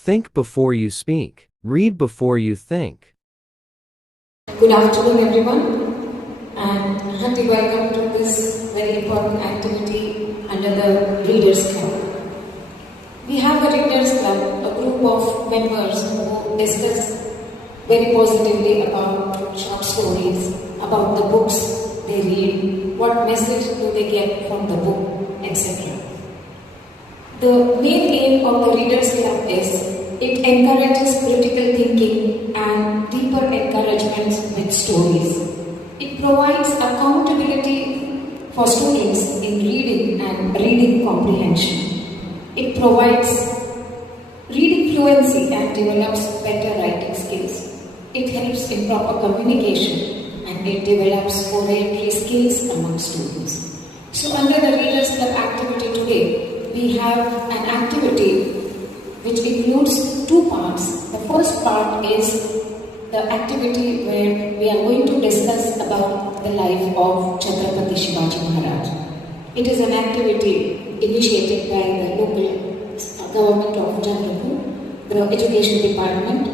Think before you speak. Read before you think. Good afternoon, everyone, and hearty welcome to this very important activity under the Readers Club. We have a Readers Club, a group of members who discuss very positively about short stories, about the books they read, what message do they get from the book, etc. The main aim of the Readers Club is it encourages critical thinking and deeper encouragements with stories. It provides accountability for students in reading and reading comprehension. It provides reading fluency and develops better writing skills. It helps in proper communication and it develops oratory skills among students. So under the Readers Club activity today, we have an activity which includes two parts. The first part is the activity where we are going to discuss about the life of Chhatrapati Shivaji Maharaj. It is an activity initiated by the local government of Chandrapur, the education department,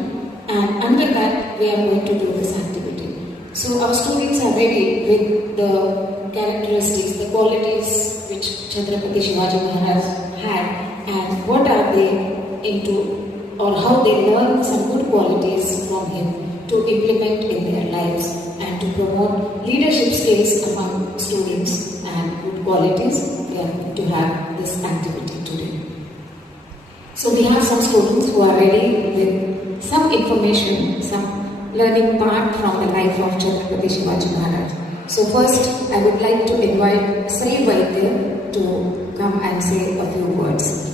and under that we are going to do this activity. So our students are ready with the characteristics, the qualities which Chhatrapati Shivaji Maharaj had, and what are they into, or how they learn some good qualities from him to implement in their lives and to promote leadership skills among students and good qualities. We are going to have this activity today. So we have some students who are ready with some information, some learning part from the life of Chhatrapati Shivaji Maharaj. So first, I would like to invite 𝐈𝐧𝐽 to come and say a few words.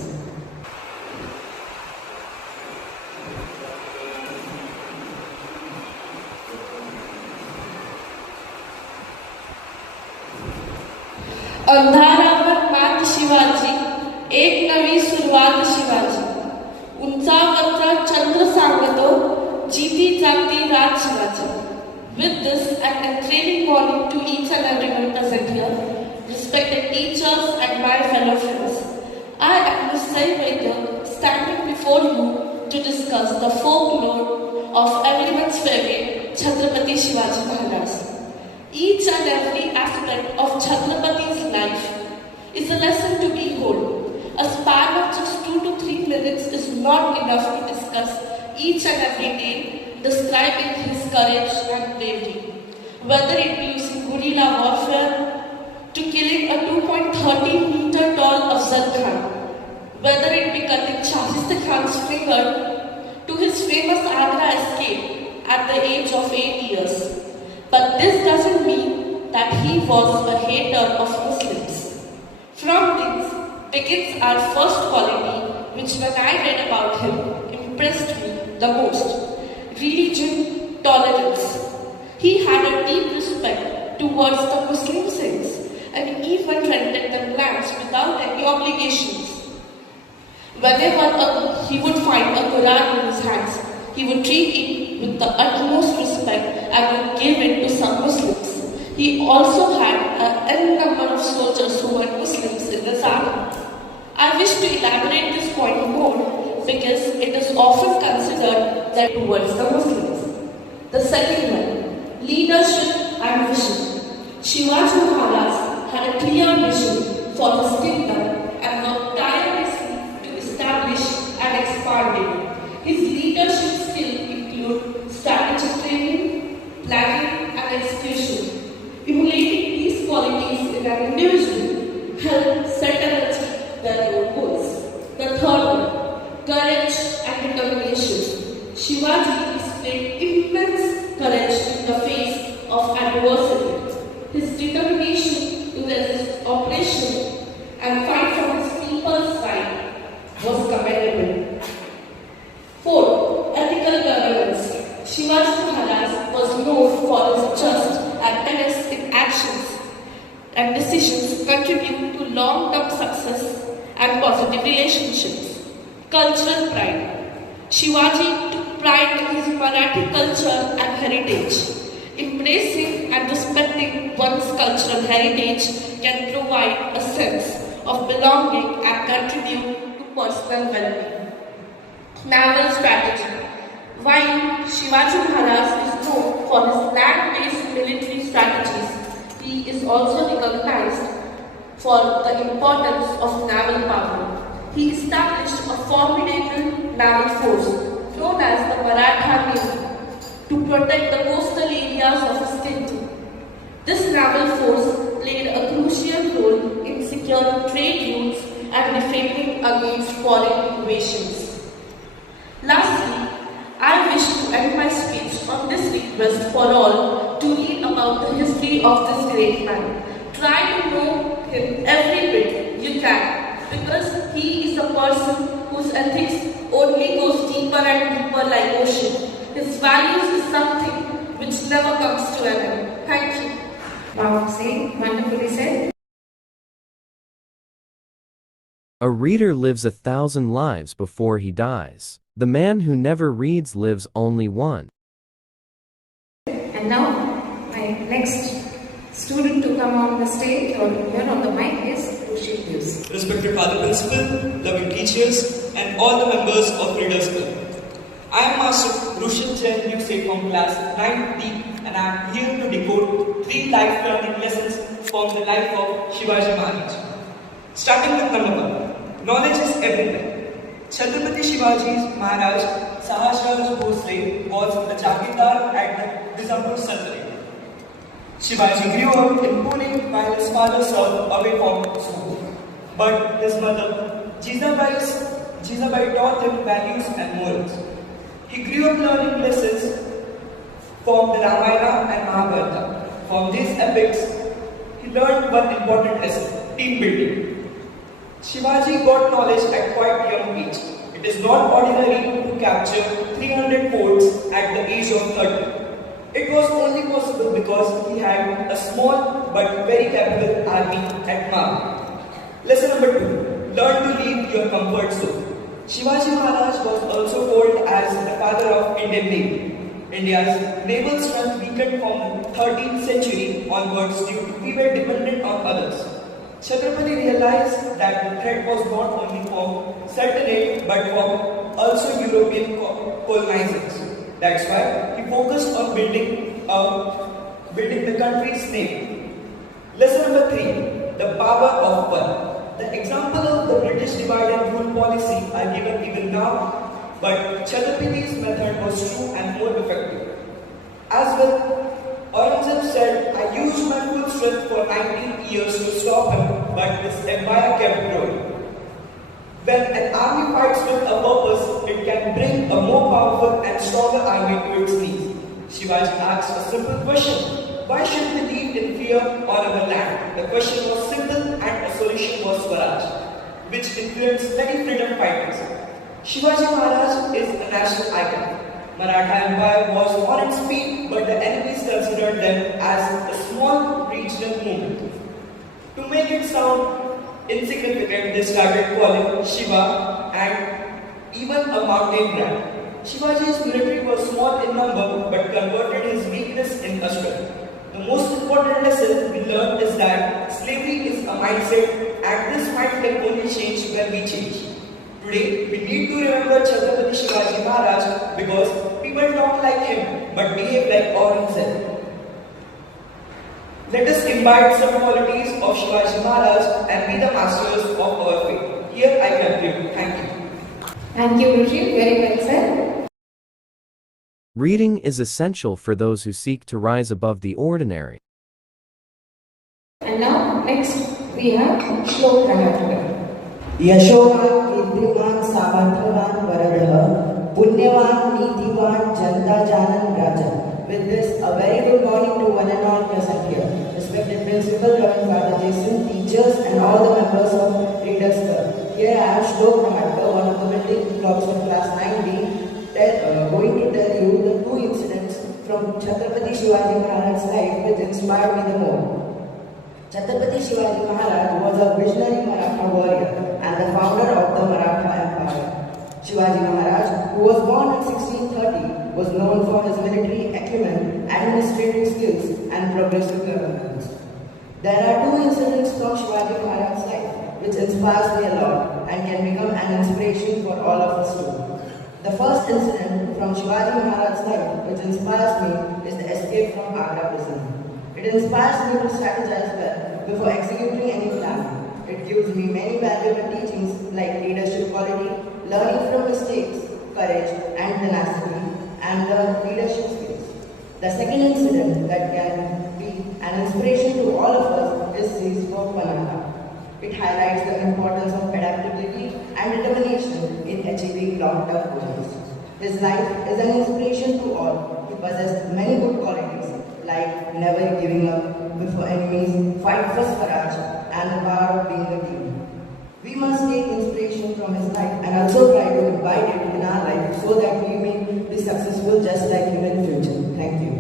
अंधारावर मात शिवाजी, एक नवी सुरुवात शिवाजी. उंचावरचा चंद्र सांगतो, जीती जागती रात Shivaji. With this, I am training warning to each and everyone present here, respected teachers and my fellow friends. I am Ms. 𝐈𝐧𝐽, standing before you to discuss the folklore of everyone's favorite Chhatrapati Shivaji Maharaj. Each and every aspect of Chhatrapati's life is a lesson to behold. A span of just 2 to 3 minutes is not enough to discuss each and every day, describing his courage and bravery. Whether it be using guerrilla warfare to killing a 2.13-meter tall 𝐓𝐧 Khan, whether it be cutting Shahist Khan's finger to his famous Agra escape at the age of 8 years. But this doesn't mean that he was a hater of Muslims. From this begins our first quality, which when I read about him, impressed me the most: religion tolerance. He had a deep respect towards the Muslim saints and even rented them lands without any obligations. Whenever he would find a Quran in his hands, he would treat it with the utmost respect and would give it to some Muslims. He also had n number of soldiers who were Muslims in his army. I wish to elaborate this point more because it is often considered that towards the Muslims. The second one, leadership and vision. Shivaji Maharaj had a clear vision for his kingdom and worked tirelessly to establish and expand it. His leadership skills include strategic training, planning and execution. Emulating these qualities in an individual help set and achieve their own goals. The third one, courage and determination. Shivaji displayed immense courage in the face of adversity. His determination to resist oppression and fight for his people's side was commendable. Fourth, ethical governance. Shivaji Maharaj was known for his just and honest in actions and decisions contribute to long-term success and positive relationships. Cultural pride. Shivaji took pride in his Marathi culture and heritage. Embracing and respecting one's cultural heritage can provide a sense of belonging and contribute to personal well-being. Naval strategy. While Shivaji Maharaj is known for his land-based military strategies, he is also recognized for the importance of naval power. He established a formidable naval force known as the Maratha Navy to protect the coastal areas of his kingdom. This naval force played a crucial role in securing trade routes and defending against foreign invasions. Lastly, I wish to end my speech on this request for all to read about the history of this great man. Try to know him every bit you can, because he is a person whose ethics only goes deeper and deeper like ocean. His values is something which never comes to an end. Thank you. Wow, see, wonderfully said. A reader lives 1,000 lives before he dies. The man who never reads lives only one. And now, my next student to come on the stage or here on the mic is 𝐸. Respected Father Principal, loving teachers, and all the members of Readers Club. I am Master 𝐸 from class 9D, and I am here to decode 3 life learning lessons from the life of Shivaji Maharaj. Starting with number 1, knowledge is everything. Chhatrapati Shivaji Maharaj Sahasraj Bhosle was the Jagidar at the Nizampur Sultanate. Shivaji grew up in Pune while his father served away from school. But his mother, 𝐲𝐫𝐵 taught him values and morals. He grew up learning lessons from the Ramayana and Mahabharata. From these epics, he learned one important lesson: team building. Shivaji got knowledge at quite young age. It is not ordinary to capture 300 forts at the age of 30. It was only possible because he had a small but very capable army at Mara. Lesson number 2. Learn to leave your comfort zone. Shivaji Maharaj was also called as the father of Indian Navy. India's naval strength weakened from 13th century onwards due to we were dependent on others. Chhatrapati realized that the threat was not only from Sultanate but from also European colonizers. That's why he focused on building the country's navy. Lesson number 3: the power of one. The example of the British divide and rule policy are given even now, but Chhatrapati's method was true and more effective. As well, 𝐈𝐧𝐿 said, "I used my full strength for 19 years to stop him, but his empire kept growing." When an army fights with a purpose, it can bring a more powerful and stronger army to its knees. Shivaji asked a simple question: why should we live in fear on our land? The question was simple and the solution was Swaraj, which influenced many freedom fighters. Shivaji Maharaj is a national icon. Maratha Empire was on its feet, but the enemies considered them as a small regional movement. To make it sound insignificant, they started calling Shiva and even a mountain brand. Shivaji's military was small in number, but converted his weakness in a strength. The most important lesson we learned is that slavery is a mindset, and this mind can only change when we change. Today, we need to remember Chhatrapati Shivaji Maharaj because people talk like him but behave like 𝐈𝐧𝐿. Let us imbibe some qualities of Shivaji Maharaj and be the masters of our faith. Here I conclude. Thank you. Thank you, 𝐸. Very well said. Reading is essential for those who seek to rise above the ordinary. And now, next we have 𝐸. यशोवान कीर्तिमान सामर्थ्यवान वरदः पुण्यवान नीतिवान जनता जानन राजा. With this, a very good morning to one and all present here. Respected Principal, Reverend Father Jason, teachers and all the members of Readers Club. Here I am 𝐸, one of the building blocks of class 9D, going to tell you the 2 incidents from Chhatrapati Shivaji Maharaj's life which inspired me the more. Chhatrapati Shivaji Maharaj was a visionary Maratha warrior and the founder of the Maratha Empire. Shivaji Maharaj, who was born in 1630, was known for his military acumen, administrative skills, and progressive governance. There are 2 incidents from Shivaji Maharaj's life which inspires me a lot and can become an inspiration for all of us too. The first incident from Shivaji Maharaj's life which inspires me is the escape from Agra prison. It inspires me to strategize well before executing any plan. It gives me many valuable teachings like leadership quality, learning from mistakes, courage and tenacity, and the leadership skills. The second incident that can be an inspiration to all of us is 𝐕𝐧𝐭𝐞𝐜𝐿. It highlights the importance of adaptability and determination in achieving long-term goals. His life is an inspiration to all. He possessed many good qualities like never giving up before enemies, fight for Swaraj, and the power of being a team. We must take inspiration from his life and also try to imbibe it in our life so that we may be successful just like him in the future. Thank you.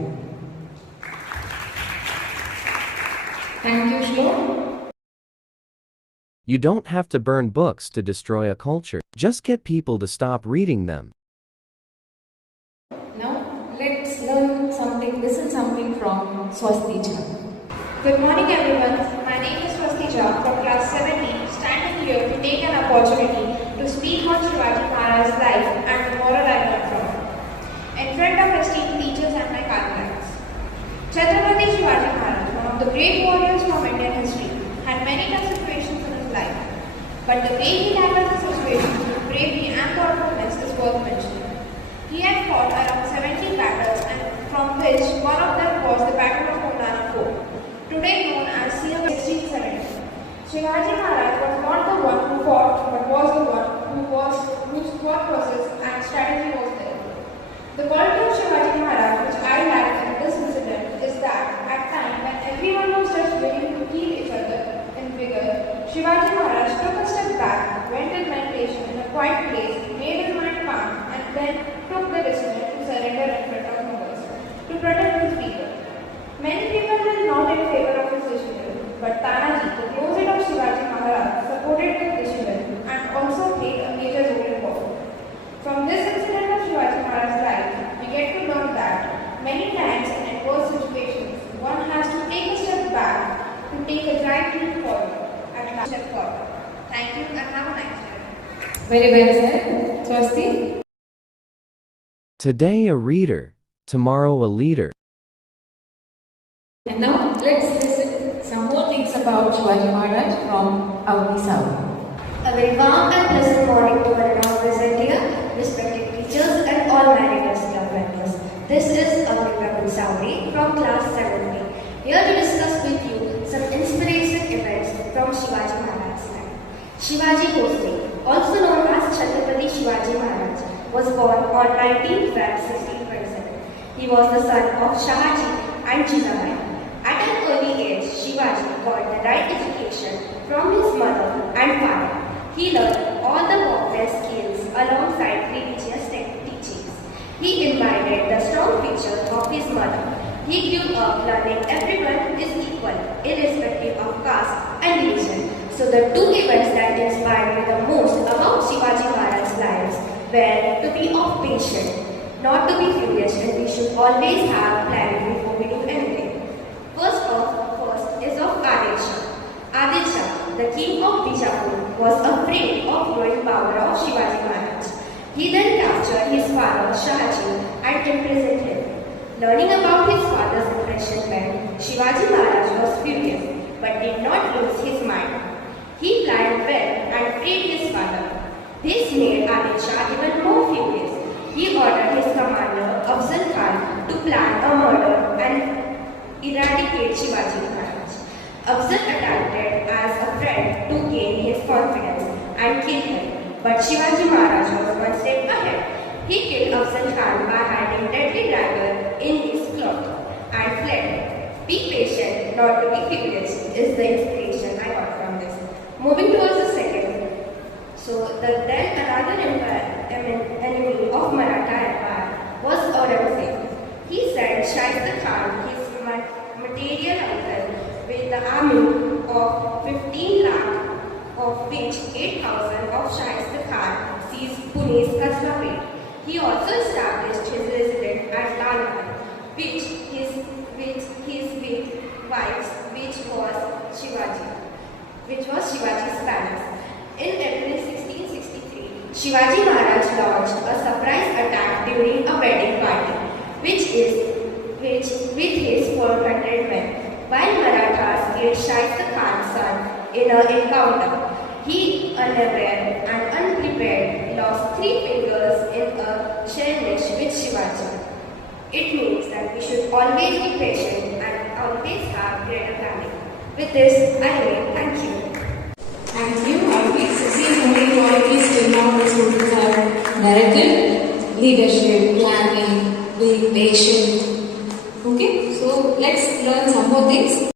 Thank you, Shlo. You don't have to burn books to destroy a culture. Just get people to stop reading them. Now, let's learn something, listen something from Swastija. Good morning everyone. My name is 𝐕𝐧𝐭𝐞𝐜𝐿 from class 17, standing here to take an opportunity to speak on Shivaji Maharaj's life and the moral I learned from it. In front of esteemed teachers and my classmates. Chhatrapati Shivaji Maharaj, one of the great warriors from Indian history, had many tough situations in his life. But the way he tackled the situations with bravery and thoughtfulness is worth mentioning. He had fought around 70 battles, and from which one of them was the Battle of Poona Fort, today known as Sea of 1670. Shivaji Maharaj was not the one who fought, but was the one whose thought process and strategy was there. The quality of Shivaji Maharaj which I liked in this incident is that at times when everyone was just willing to kill each other in vigor, Shivaji Maharaj took a step back, went in meditation in a quiet place, made his mind calm, and then took the decision to surrender in front of Mughals to protect his people. Many people were not in favor of his decision, but Tanaji, the closet of Shivaji Maharaj, supported his decision and also played a major role in war. From this incident of Shivaji Maharaj's life, we get to learn that many times in adverse situations, one has to take a step back to take a giant leap forward, at last step forward. Thank you and have a nice day. Very well said. Swasti. Today a reader, tomorrow a leader. And now, let's listen some more things about Shivaji Maharaj from 𝐈𝐧𝐭𝐞𝐝. A very warm and pleasant morning to all around present here, respected teachers and all my readers and members. This is 𝐈𝐧𝐭𝐞𝐝 from class 7B, here to discuss with you some inspirational events from Shivaji Maharaj's life. Shivaji Bhosle, also known as Chhatrapati Shivaji Maharaj, was born on 19 Feb 1627. He was the son of Shahaji and Jizabai. At an early age, Shivaji got the right education from his mother and father. He learned all the warfare skills alongside religious teachings. He imbibed the strong picture of his mother. He grew up learning everyone is equal, irrespective of caste and religion. So the two events that inspired me the most about Shivaji Maharaj's lives were to be of patience, not to be furious, and we should always have planning before we do anything. First is of 𝐈𝐧𝐿. 𝐈𝐧𝐿, the king of Bijapur, was afraid of growing power of Shivaji Maharaj. He then captured his father Shahaji and imprisoned him. Learning about his father's imprisonment, Shivaji Maharaj was furious but did not lose his mind. He planned well and freed his father. This made 𝐈𝐧𝐿 even more furious. He ordered his commander 𝐓𝐺𝐿 Khan to plan a murder and eradicate Shivaji Maharaj. 𝐓𝐺𝐿 attempted as a friend to gain his confidence and kill him, but Shivaji Maharaj was one step ahead. He killed 𝐓𝐺𝐿 Khan by hiding deadly dagger in his cloth and fled. Be patient, not to be furious, is the inspiration I got from this. Moving towards the second. So, then another enemy of Maratha Empire was Aurangzeb. He sent Shaista Khan, his material uncle, with the army of 15 lakh, of which 8,000 of Shaista Khan seized Pune's Kasbah. He also established his residence at Lalapan, which his wives, which was Shivaji's palace. In April 1663, Shivaji Maharaj launched a surprise attack during a wedding party, which with his 400 men. While Marathas killed Shaista Khan's son in an encounter, he, unaware and unprepared, lost 3 fingers in a skirmish with Shivaji. It means that we should always be patient and always have greater planning. With this, I will thank you. Thank you. I think 16 only qualities till now the students have narrated: leadership, planning, being patient. Okay, so let's learn some more things.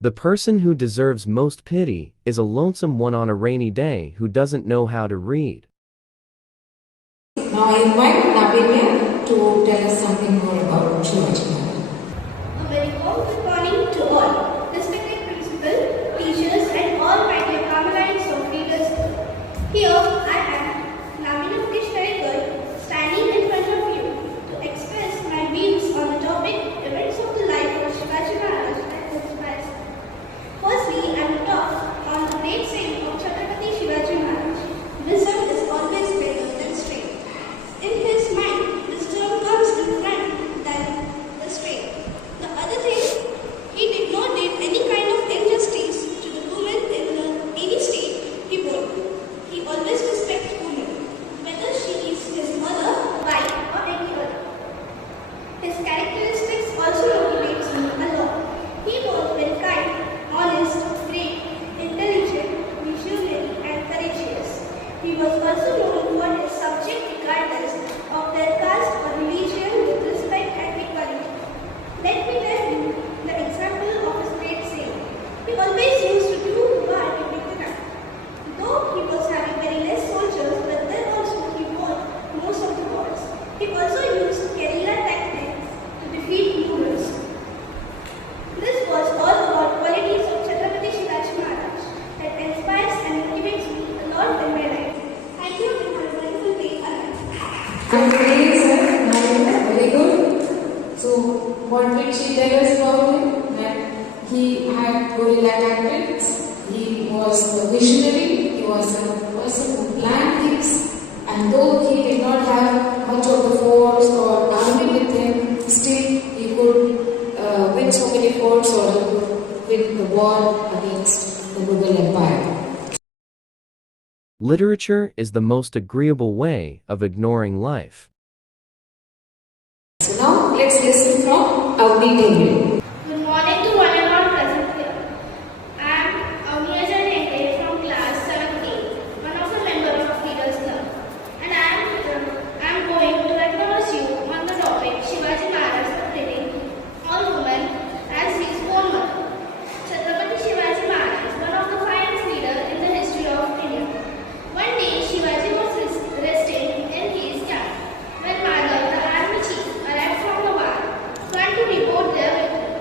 The person who deserves most pity is a lonesome one on a rainy day who doesn't know how to read. Now I invite Lavinia to tell us something more about Shivaji Maharaj. A very warm good morning to all, respected principal, teachers, and all my dear Carmelites of Readers Club. Here I am, Lamina Mukesh, standing in front of you to express my views on the topic Events of the Life of Shivaji Maharaj and Inspires. Firstly, I will talk on the great saying of Chhatrapati Shivaji Maharaj: wisdom is always better than strength. In his mind, wisdom comes in front than the strength. The other thing, he did not do any kind of injustice to the women in any state he born. He always respects women, whether she is his mother, wife, or any other. His characteristics also motivates me a lot. He was very kind, honest, great, intelligent, visionary, and courageous. He was also known for his subject regardless of their caste or religion with respect and equality. Let me tell you the example of his great saying. He always used to do war during the night. Though he was having very less soldiers, but then also he won most of the wars. He also used guerrilla tactics to defeat Mughals. This was all about qualities of Chhatrapati Shivaji Maharaj that inspires and motivates me a lot in my life. Thank you and have a wonderful day ahead. Good day, sir. Very good. So, what did she tell us about him? That he had guerrilla tactics, he was a visionary, he was a person who planned things, and though he did not have much of the force or army with him, still he could win so many forts or win the war against the Mughal Empire. Literature is the most agreeable way of ignoring life. So now let's listen from 𝐕𝐧𝐭𝐞𝐜𝐭𝐿. Good morning to one and all present here. I am 𝐕𝐧𝐭𝐞𝐜𝐭𝐿 from class 7A, one of the members of Readers Club, and I am going to acknowledge you on the topic Shivaji Maharaj treating all women as his own mother. Chhatrapati Shivaji Maharaj, one of the finest leaders in the history of India. One day, Shivaji was resting in his camp when Madhav, the army chief, arrived from the war, planned to report their victory.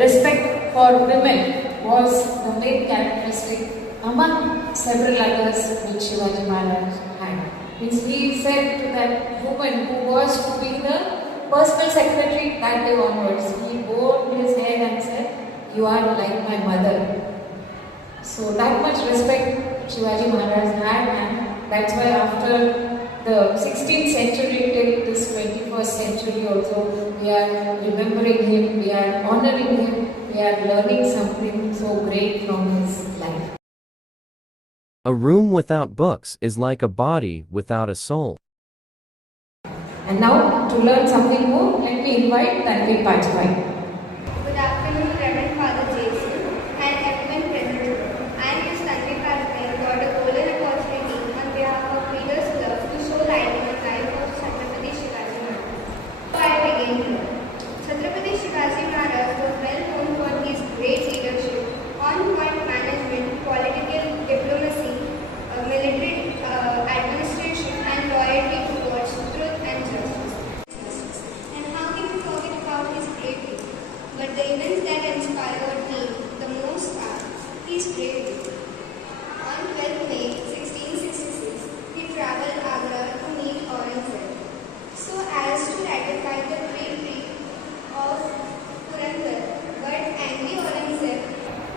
respect for women was the main characteristic among several others which Shivaji Maharaj had. Means he said to that woman who was to be the personal secretary that day onwards, he bowed his head and said, "You are like my mother." So that much respect Shivaji Maharaj had, and that's why after the 16th century till this 21st century also, we are remembering him, we are honoring him, we are learning something so great from his life. A room without books is like a body without a soul. And now, to learn something more, let me invite Tanvi Pajpai. Good afternoon, Reverend Father Jason and everyone present. I am Ms. Tanvi Pajpai, got a golden opportunity on behalf of Readers Club to show light on the life of Chhatrapati Shivaji Maharaj. So I begin here. Chhatrapati Shivaji Maharaj was well known for his great leadership, on-point management, political diplomacy, military administration, and loyalty towards truth and justice. And how can we forget about his bravery? But the events that inspired me the most are his bravery. On 12 May 1666, he travelled Agra to meet Aurangzeb, so as to ratify the bravery of Purandar. But angry Aurangzeb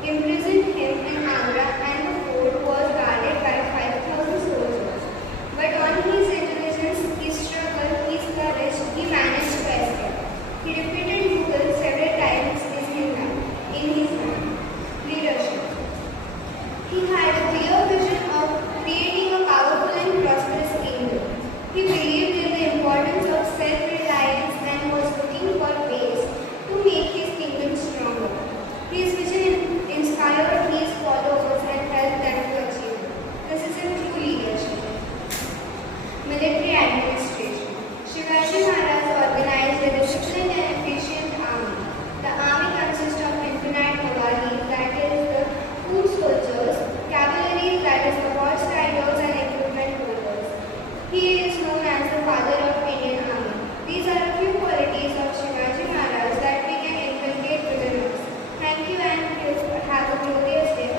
imprisoned him in Agra, and the fort was guarded by 5,000 soldiers. But on his intelligence, his struggle, his courage, he managed to escape. He repeated Mughal several times in his leadership. He had a clear vision of creating a powerful and prosperous kingdom. He believed in the importance of self-reliance and was looking for ways to make his kingdom stronger. His vision inspired his followers and helped them to achieve it. This is a true leadership. Military administration. Shivaji Maharaj organized a disciplined and efficient army. The army consists of infinite cavalry, that is the foot soldiers, cavalry, that is the horse riders and equipment holders. He is known as the father of Indian army. These are a few qualities of Shivaji Maharaj that we can inculcate within us. Thank you and have a glorious day.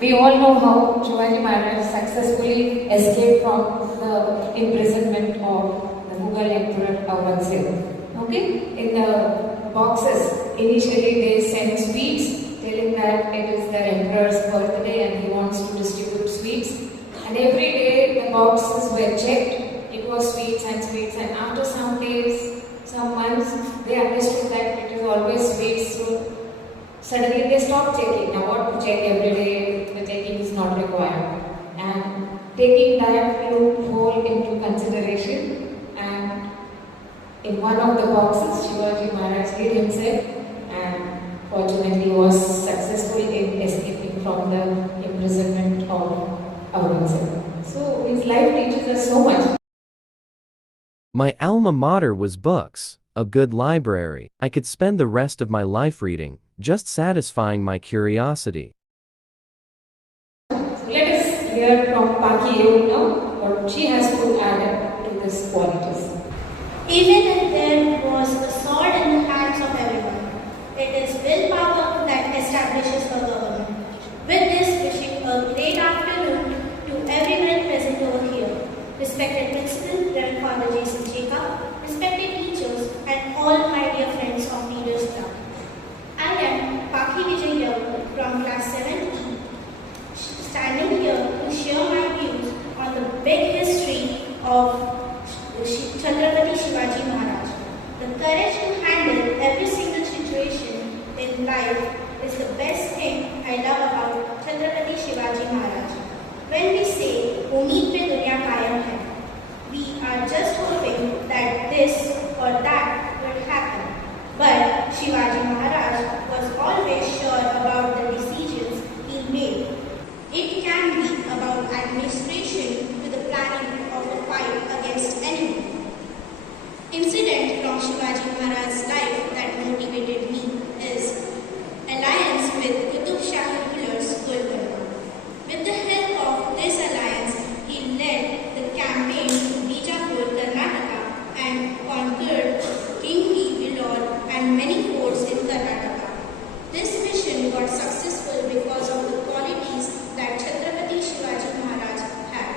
We all know how Shivaji Maharaj successfully escaped from the imprisonment of the Mughal Emperor Aurangzeb. Okay? In the boxes, initially they sent sweets telling that it is their emperor's birthday and he wants to distribute sweets. And every day the boxes were checked, it was sweets, and after some days, some months, they understood that it is always sweets, so suddenly they stopped checking. Now what to check every day, the checking is not required. And taking that loophole into consideration, and in one of the boxes, Shivaji Maharaj hid himself and fortunately was successful in escaping from the imprisonment of Aurangzeb. So his life teaches us so much. My alma mater was books, a good library. I could spend the rest of my life reading, just satisfying my curiosity. Let us hear from 𝐸𝐭𝐝𝐿 now what she has to add to this qualities. Even if there was a sword in the hands of everyone, it is willpower that establishes a government. With this, wishing a great afternoon to everyone present over here, respected Principal, Reverend Father Jason 𝐭𝐿, respected teachers, and all my dear friends of Readers Club. I am 𝐸𝐴𝐵𝐺𝐿 from class 7E, standing here to share my views on the big history of Chhatrapati Shivaji Maharaj. The courage to handle every single situation in life is the best thing I love about Chhatrapati Shivaji Maharaj. When we say, "Umeed pe duniya kayam hai," we are just hoping that this or that will happen. But Shivaji Maharaj was always sure about the decisions he made. It can be about administration to the planning of a fight against enemy. Incident from Shivaji Maharaj's life that motivated me is alliance with Qutub Shahi rulers Gulbarga. With the help of this alliance, he led the campaign to Bijapur, Karnataka and conquered King 𝐸𝐵𝐿 and many forts in Karnataka. This mission got successful because of the qualities that Chhatrapati Shivaji Maharaj had.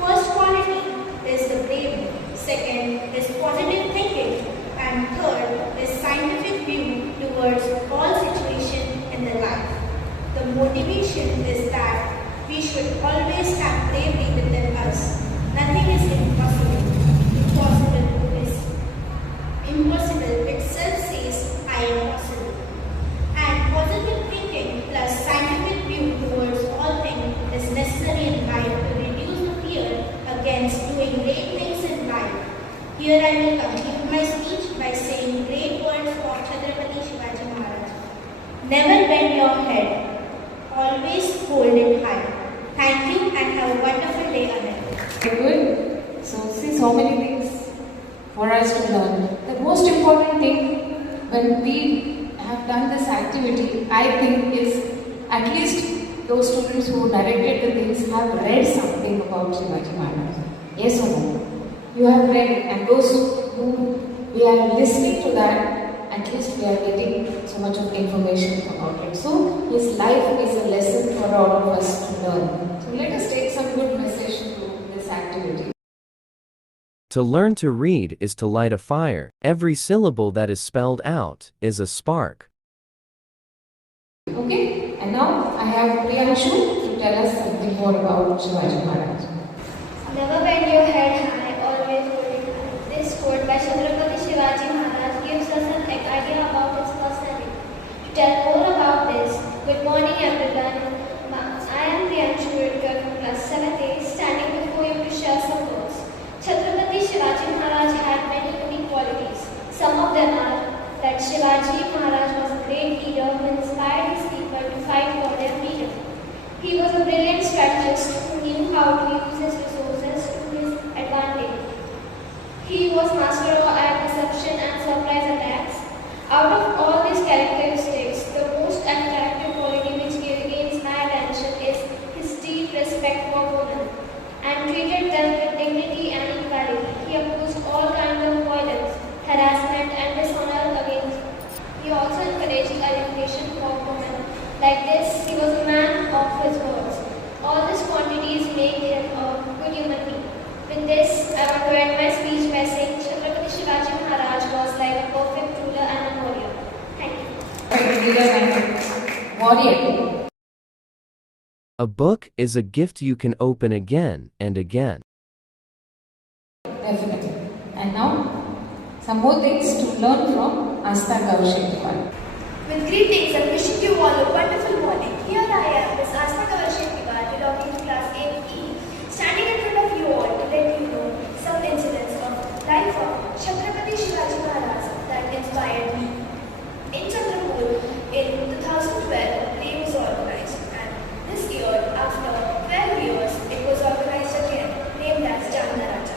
First quality is the bravery, second is positive thinking, and third is scientific view towards all situations in the life. The motivation is that we should always have bravery within us. Nothing is impossible. Impossible itself says, I am possible. And positive thinking plus scientific view towards all things is necessary in life to reduce the fear against doing great things in life. Here I will conclude my speech by saying great words of Chhatrapati Shivaji Maharaj. Never bend your head, always hold it high. Thank you and have a wonderful day ahead. Good. So see so many things for us to learn. The most important thing when we have done this activity, I think, is at least those students who narrated the things have read something about Shivaji Maharaj. Yes or no? You have read it, and those who we are listening to that, at least we are getting so much of information about it. So his life is a lesson for all of us to learn. So let us take some good message to this activity. To learn to read is to light a fire. Every syllable that is spelled out is a spark. Okay, and now I have Priyanshu to tell us something more about Shivaji Maharaj. Never bend your head high, always hold it high. This quote by Chhatrapati Shivaji Maharaj gives us an idea about his personality. To tell more about this, good morning everyone. I am Priyanshu from class 7A, standing before you to share some words. Chhatrapati Shivaji Maharaj had many unique qualities. Some of them are that Shivaji Maharaj was a great leader who inspired his people to fight for their freedom. He was a brilliant strategist who knew how to use his resources to his advantage. He was master at deception and surprise attacks. Out of all these characteristics, the most attractive quality which gains my attention is his deep respect for women and treated them with dignity and equality. He opposed all kinds of violence, harassment and dishonor against them. He also encouraged education for women. Like this, he was a man of his words. All these quantities make him a good human being. With this, I want to end my speech by saying Chhatrapati Shivaji Maharaj was like a perfect ruler and a warrior. Thank you. Perfect ruler and warrior. A book is a gift you can open again and again. Definitely. And now, some more things to learn from 𝐈𝐧𝐭𝐞𝐥𝐥𝐞𝐜. With greetings and wishing you all a wonderful morning. Here I am, Miss 𝐈𝐧𝐭𝐞𝐥𝐥𝐞𝐜, belonging to class 8E, standing in front of you all to let you know some incidents of life of Chhatrapati Shivaji Maharaj that inspired me. In Chandrapur, in 2012, play was organized, and this year, after 12 years, it was organized again, named as Jandarata.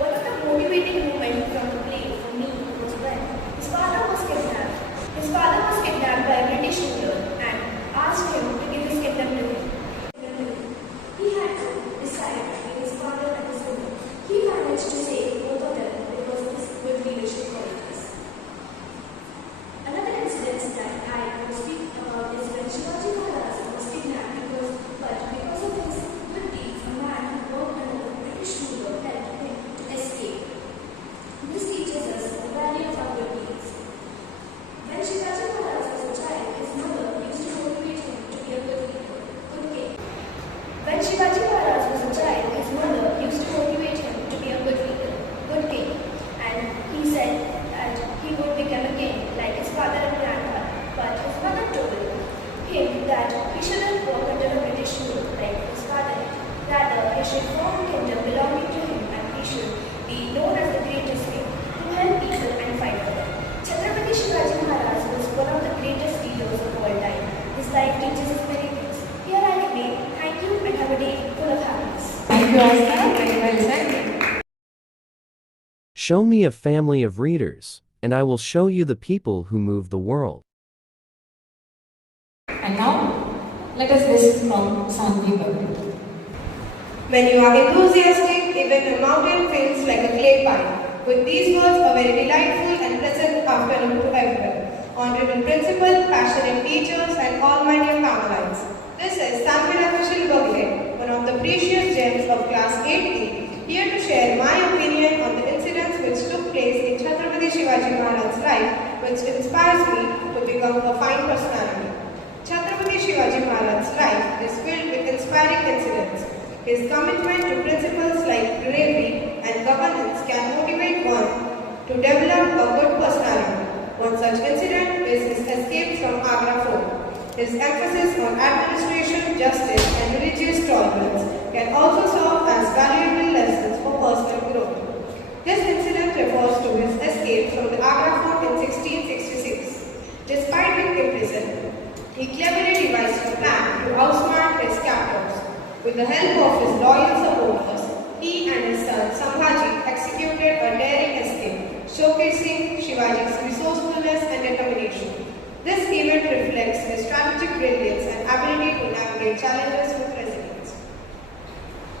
One of the motivating moments from the play for me was when his father was kidnapped. His father was kidnapped by a British ruler and asked him to give his kingdom to him. He had to decide between his father and his ruler. He managed to save both of them because of his good leadership qualities. Another incident that I will speak about is when Shivaji Maharaj was kidnapped but because of his good deeds, a man who worked under the British ruler helped him to escape. This teaches us the value of our good deeds. When Shivaji Maharaj was a child, his mother used to motivate him to be a good king. When Shivaji Maharaj was a child, his mother used to motivate him to be a good king. And he said that he would become a king like his father and grandfather. But his mother told him that he shouldn't work under a British rule like his father. Rather, he should form a kingdom belonging to him and he should be known as the greatest king who help people and fight for them. Chhatrapati Shivaji Maharaj was one of the greatest leaders of all time. His life teaches us many things. Here I remain. Thank you and have a day full of happiness. Thank you, 𝐈𝐧𝐭𝐞𝐥𝐥𝐞𝐜. Very well said. Show me a family of readers, and I will show you the people who move the world. And now, let us listen from 𝐈𝐴𝐵𝐿. When you are enthusiastic, even a mountain feels like a clay pipe. With these words, a very delightful and pleasant afternoon to everyone. honorable principal, passionate teachers, and all my dear Carmelites. This is 𝐓𝐴𝐵𝐴𝐴, one of the precious gems of class 8D, here to share my opinion on the incidents which took place in Chhatrapati Shivaji Maharaj's life, which inspires me to become a fine personality. Chhatrapati Shivaji Maharaj's life is filled with inspiring incidents. His commitment to principles like bravery and governance can motivate one to develop a good personality. One such incident is his escape from Agra Fort. His emphasis on administration, justice, and religious tolerance can also serve as valuable lessons for personal growth. This incident refers to his escape from the Agra Fort in 1666. Despite being imprisoned, he cleverly devised a plan to outsmart his captors. With the help of his loyal supporters, he and his son Sambhaji executed a daring escape, showcasing Shivaji's resourcefulness and determination. This event reflects his strategic brilliance and ability to navigate challenges with resilience.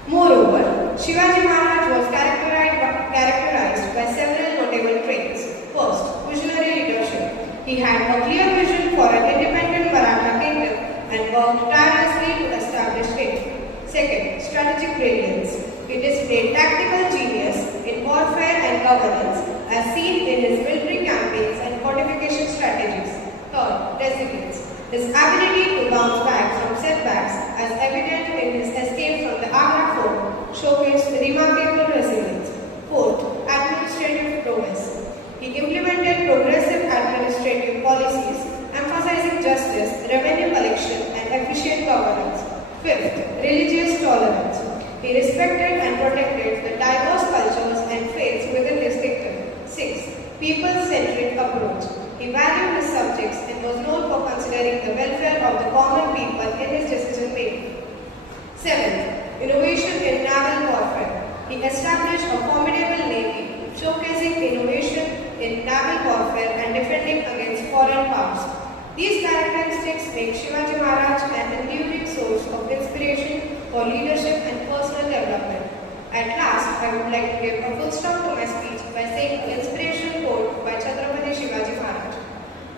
Moreover, Shivaji Maharaj was characterized by several notable traits. First, visionary leadership. He had a clear vision for an independent Maratha kingdom and worked tirelessly to establish it. Second, strategic brilliance. He displayed tactical genius in warfare and governance, as seen in his military campaigns and fortification strategies. Third, resilience. His ability to bounce back from setbacks, as evident in his escape from the Agra Fort, showcased remarkable resilience. Fourth, administrative prowess. He implemented progressive administrative policies, emphasizing justice, revenue collection, and efficient governance. Fifth, religious tolerance. He respected and protected the diverse cultures and faiths within his kingdom. Sixth, people-centric approach. He valued his subjects and was known for considering the welfare of the common people in his decision-making. Seventh, innovation in naval warfare. He established a formidable navy, showcasing innovation in naval warfare and defending against foreign powers. These characteristics make Shivaji Maharaj an enduring source of inspiration for leadership and personal development. At last, I would like to give a full stop to my speech by saying an inspirational quote by Chhatrapati Shivaji Maharaj.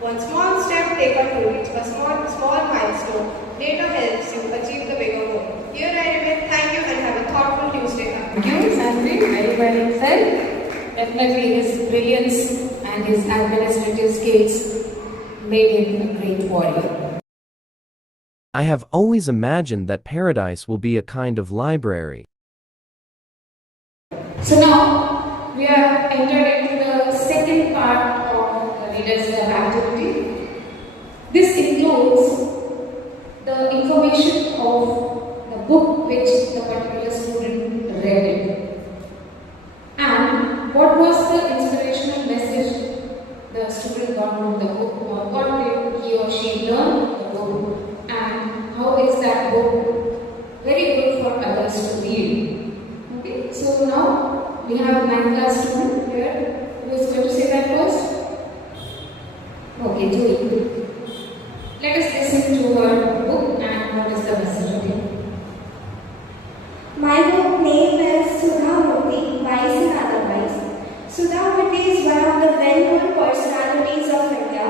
One small step taken to reach a small milestone later helps you achieve the bigger goal. Here I remain. Thank you and have a thoughtful Tuesday. Thank you, Sanvi. Very well said. Definitely his brilliance and his administrative skills made him a great warrior. I have always imagined that paradise will be a kind of library. So now we have entered into the second part of the Reader's Club activity. This includes the information of the book which the particular student read it, and what was the inspirational message the student got from the book, or what did he or she learn from the book, and how is that book very good for others to read. Okay, so now we have a 9th class student here who is going to say that first. Okay, Julie. Let us listen to her book and what is the message of it. My book name is Sudhamurti, Wise and Otherwise. Sudhamurti is one of the well-known personalities of India.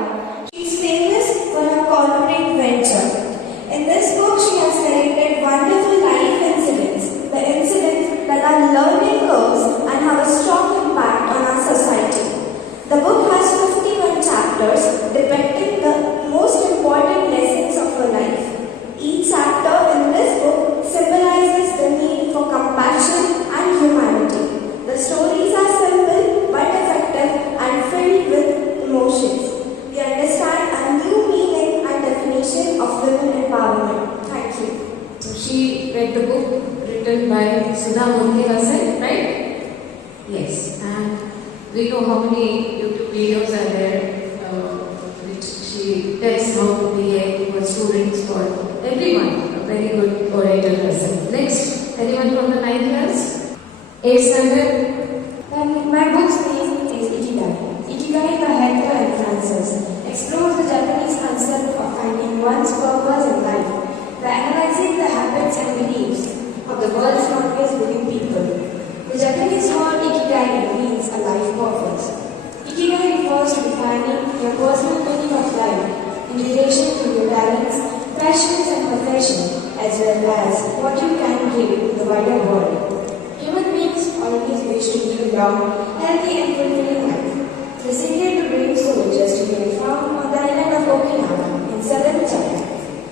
She is famous for her corporate venture. In this book, she has narrated wonderful life incidents, the incidents that are learning curves and have a strong impact on our society. The book has 51 chapters depicting the most important lessons of her life. Each chapter in this book symbolizes the need for compassion and humanity. The stories are simple but effective and filled with emotions. We understand a new meaning and definition of women empowerment. Thank you. So she read the book written by Sudhamurti herself, right? Yes. And we know how many YouTube videos are there which she tells how to behave for students, for everyone. A very good orator lesson. Next, anyone from the 9th class? 8th standard? My book's name is Ikigai. Ikigai, the Heather and Francis, explores the Japanese concept of finding one's purpose in life by analyzing the habits and beliefs of the world's longest living people. The Japanese word Ikigai means a life purpose. Ikigai refers to defining your personal meaning of dedication to your talents, passions and profession, as well as what you can give to the wider world. Human beings always wish to live a long, healthy and fulfilling life. The secret to doing so is just to be found on the island of Okinawa in southern Japan,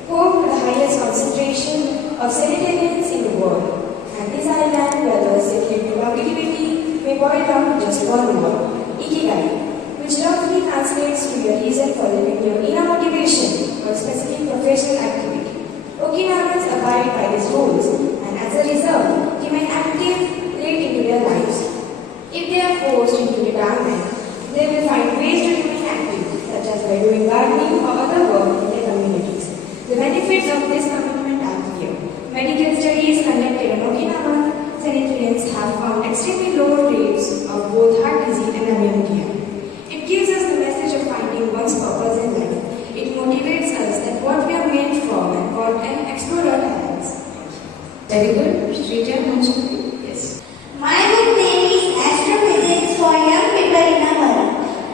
home to the highest concentration of sanitarians in the world. And this island, where the secret to longevity may boil down to just one word, ikigai, which roughly translates to your reason for living your inner motivation or specific professional activity. Okinawans abide by these rules, and as a result, remain active late into their lives. If they are forced into retirement, they will find ways to remain active, such as by doing gardening or other work in their communities. The benefits of this commitment are clear. Medical studies conducted on Okinawa sanitarians have found extremely low rates of both heart disease and anemia. It gives us the message of finding one's purpose in life. It motivates us that what we are made for and God can explore our talents. Very good. Shrija, yes. My nickname is Astrophysics for young people in a hurry.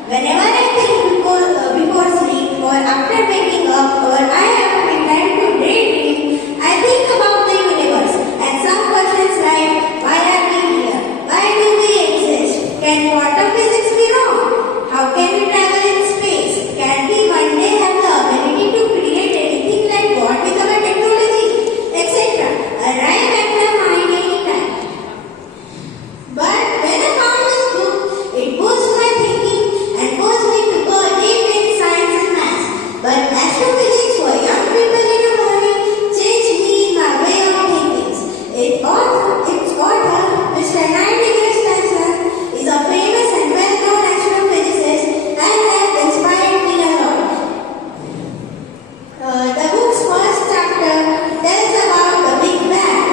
Whenever I think before sleep or after waking up or I have free time to daydream, I think about the universe and some questions like, why are we here? Why do we exist? Can quantum physics be wrong? How can we travel in space? Can we one day have the ability to create anything like God with our technology, etc.? Arrive at my mind anytime. But when I found this book, it boosts my thinking and forced me to go deep in science and maths. But astrophysics for young people in a hurry changed me in my way of thinking. Its author, Mr. Neil deGrasse Tyson, is a famous and well-known astrophysicist and has inspired me a lot. The book's first chapter tells about the Big Bang.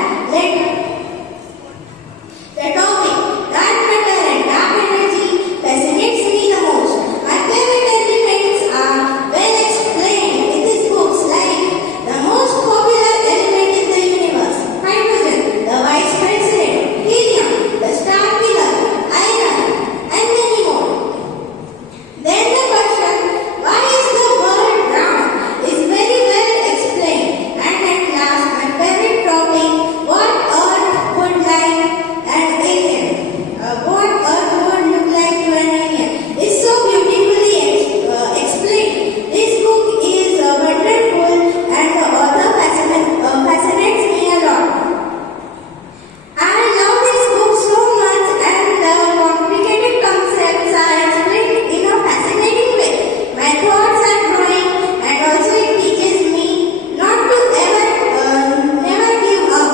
The topic, dark matter and dark energy, fascinates me the most. My favorite elements are well explained in these books, like the most popular element in the universe, hydrogen, the vice president, helium, the star killer, iron, and many more. Then the question, why is the world round, is very well explained. And at last, my favorite topic, what Earth would like an alien. What Earth would look like to an alien is so beautifully explained. This book is wonderful and the author fascinates me a lot. I love this book so much and the complicated concepts are explained in a fascinating way. My thoughts are growing and also it teaches me not to never give up.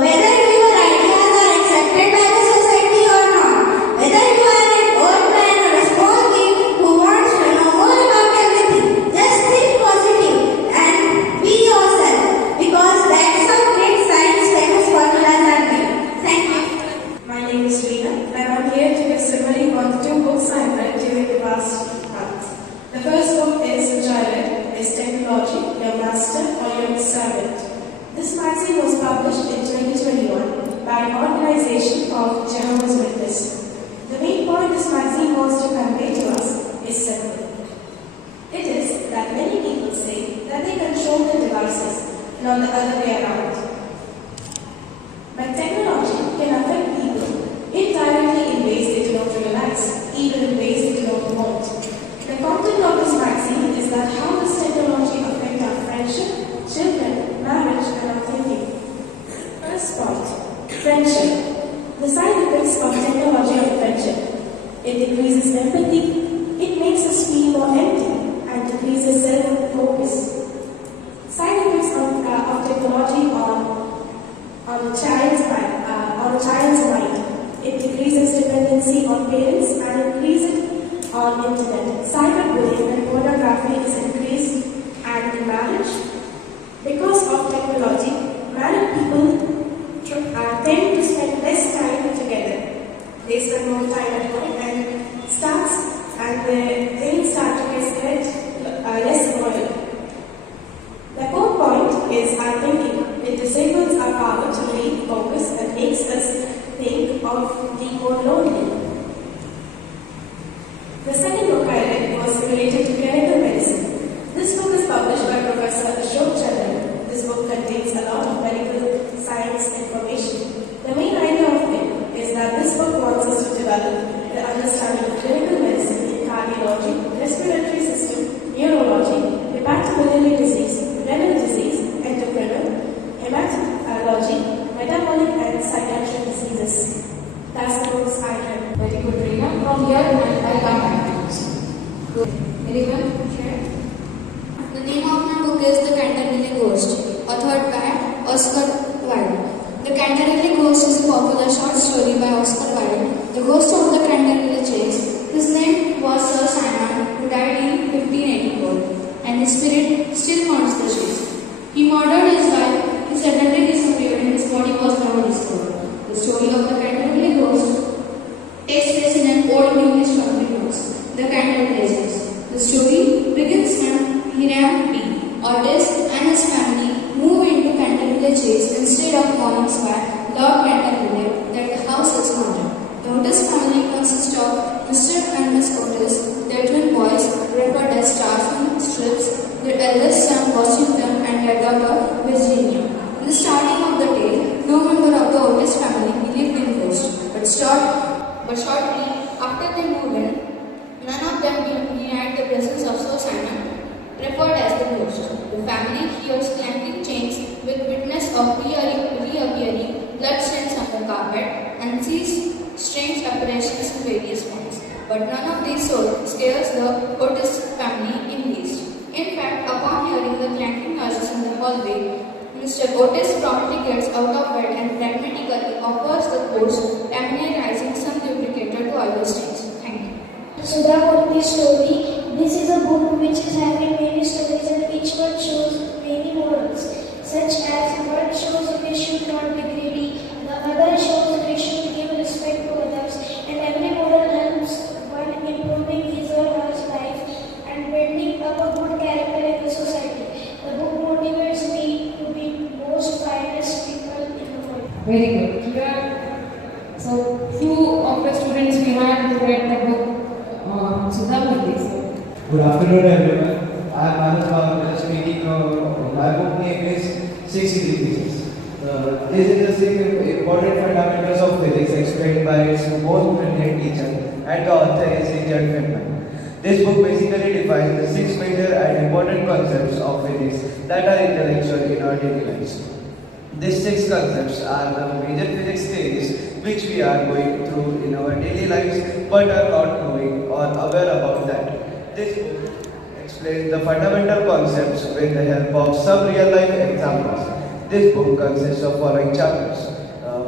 Whether your ideas are accepted by the society or not, whether you are an old man or a small kid who wants to know more about everything, just think positive and be yourself, because that's how great science famous formulas are made. Thank you. My name is Reena and I'm here to give summary on the 2 books I read during the past month. The first book which I read is Technology, Your Master or Your Servant. This magazine was published in 2021 by an organization called Jehovah's Witness. The main point this magazine wants to convey to us is simple. It is that many people say that they control their devices, not the other way around. But technology can affect people indirectly in ways they do not realize, even in ways they do not want. The content of this magazine is that how does technology affect our friendship, children, marriage, and our thinking. First point, friendship. The side effects of technology on friendship. It decreases empathy, it makes us feel more empty, and decreases self-focus. Side effects of technology on a child's mind. It decreases dependency on parents and increases on internet. Cyberbullying and pornography is increased, and in marriage, because of technology, married people tend to spend less time together. They spend more time at home and they start to get less loyal. The fourth point is our thinking. It disables our power to read, focus, and makes us think of being more lonely. The second book I read was related to clinical medicine. I come back to you. Anyone? The name of my book is The 𝐶𝐭𝐝𝐿𝐴 Ghost, authored by Oscar Wilde. The 𝐶𝐭𝐝𝐿𝐴 Ghost is a popular short story by Oscar Wilde. The ghost of the 𝐶𝐭𝐝𝐿ACE chase. His name was Sir Simon, who died in 1584, and his spirit still haunts the chase. He murdered his wife, he suddenly disappeared, and his body was never discovered. The story of the 𝐶𝐭𝐝𝐿ACE Ghost takes place in an old English family house, the 𝐶𝐭𝐝𝐿ACE. The story begins when Hiram B. Otis and his family move into 𝐶𝐿𝐴CE instead of warnings by Lord 𝐶𝐿𝐴CE that the house is haunted. The Otis family consists of Mr. and Miss Otis, their twin boys, referred as stars and strips, their eldest son Washington, and their daughter Virginia. In the starting of the tale, no member of the Otis family believed in ghosts, but shortly after they moved in, none of them denied the presence of Sir Simon, referred as the ghost. The family hears clanking chains with witness of reappearing bloodstains on the carpet and sees strange apparitions in various forms. But none of these scares the Otis family in least. In fact, upon hearing the clanking noises in the hallway, Mr. Otis promptly gets out of bed and pragmatically offers the ghost amenizing some lubricator to oil stains. Thank you. Sudha Murthy's story. This is a book which is having many stories and each one shows many morals, such as one shows we should not be greedy, the other shows we should give respect to others, and every moral helps one improving his or her life and building up a good character in the society. The book motivates me to be most finest people in the world. Very good. So, few of the students we had read the book Sudha Murthy. Good afternoon, everyone. I am Manas Bhavan speaking. My book name is 63 Pieces. This is the six important fundamentals of physics explained by its most brilliant teacher, and the author is Richard Feynman. This book basically defines the six major and important concepts of physics that are intellectual in our daily lives. These six concepts are the major physics theories which we are going through in our daily lives but are not knowing or aware about that. This book explains the fundamental concepts with the help of some real-life examples. This book consists of following chapters.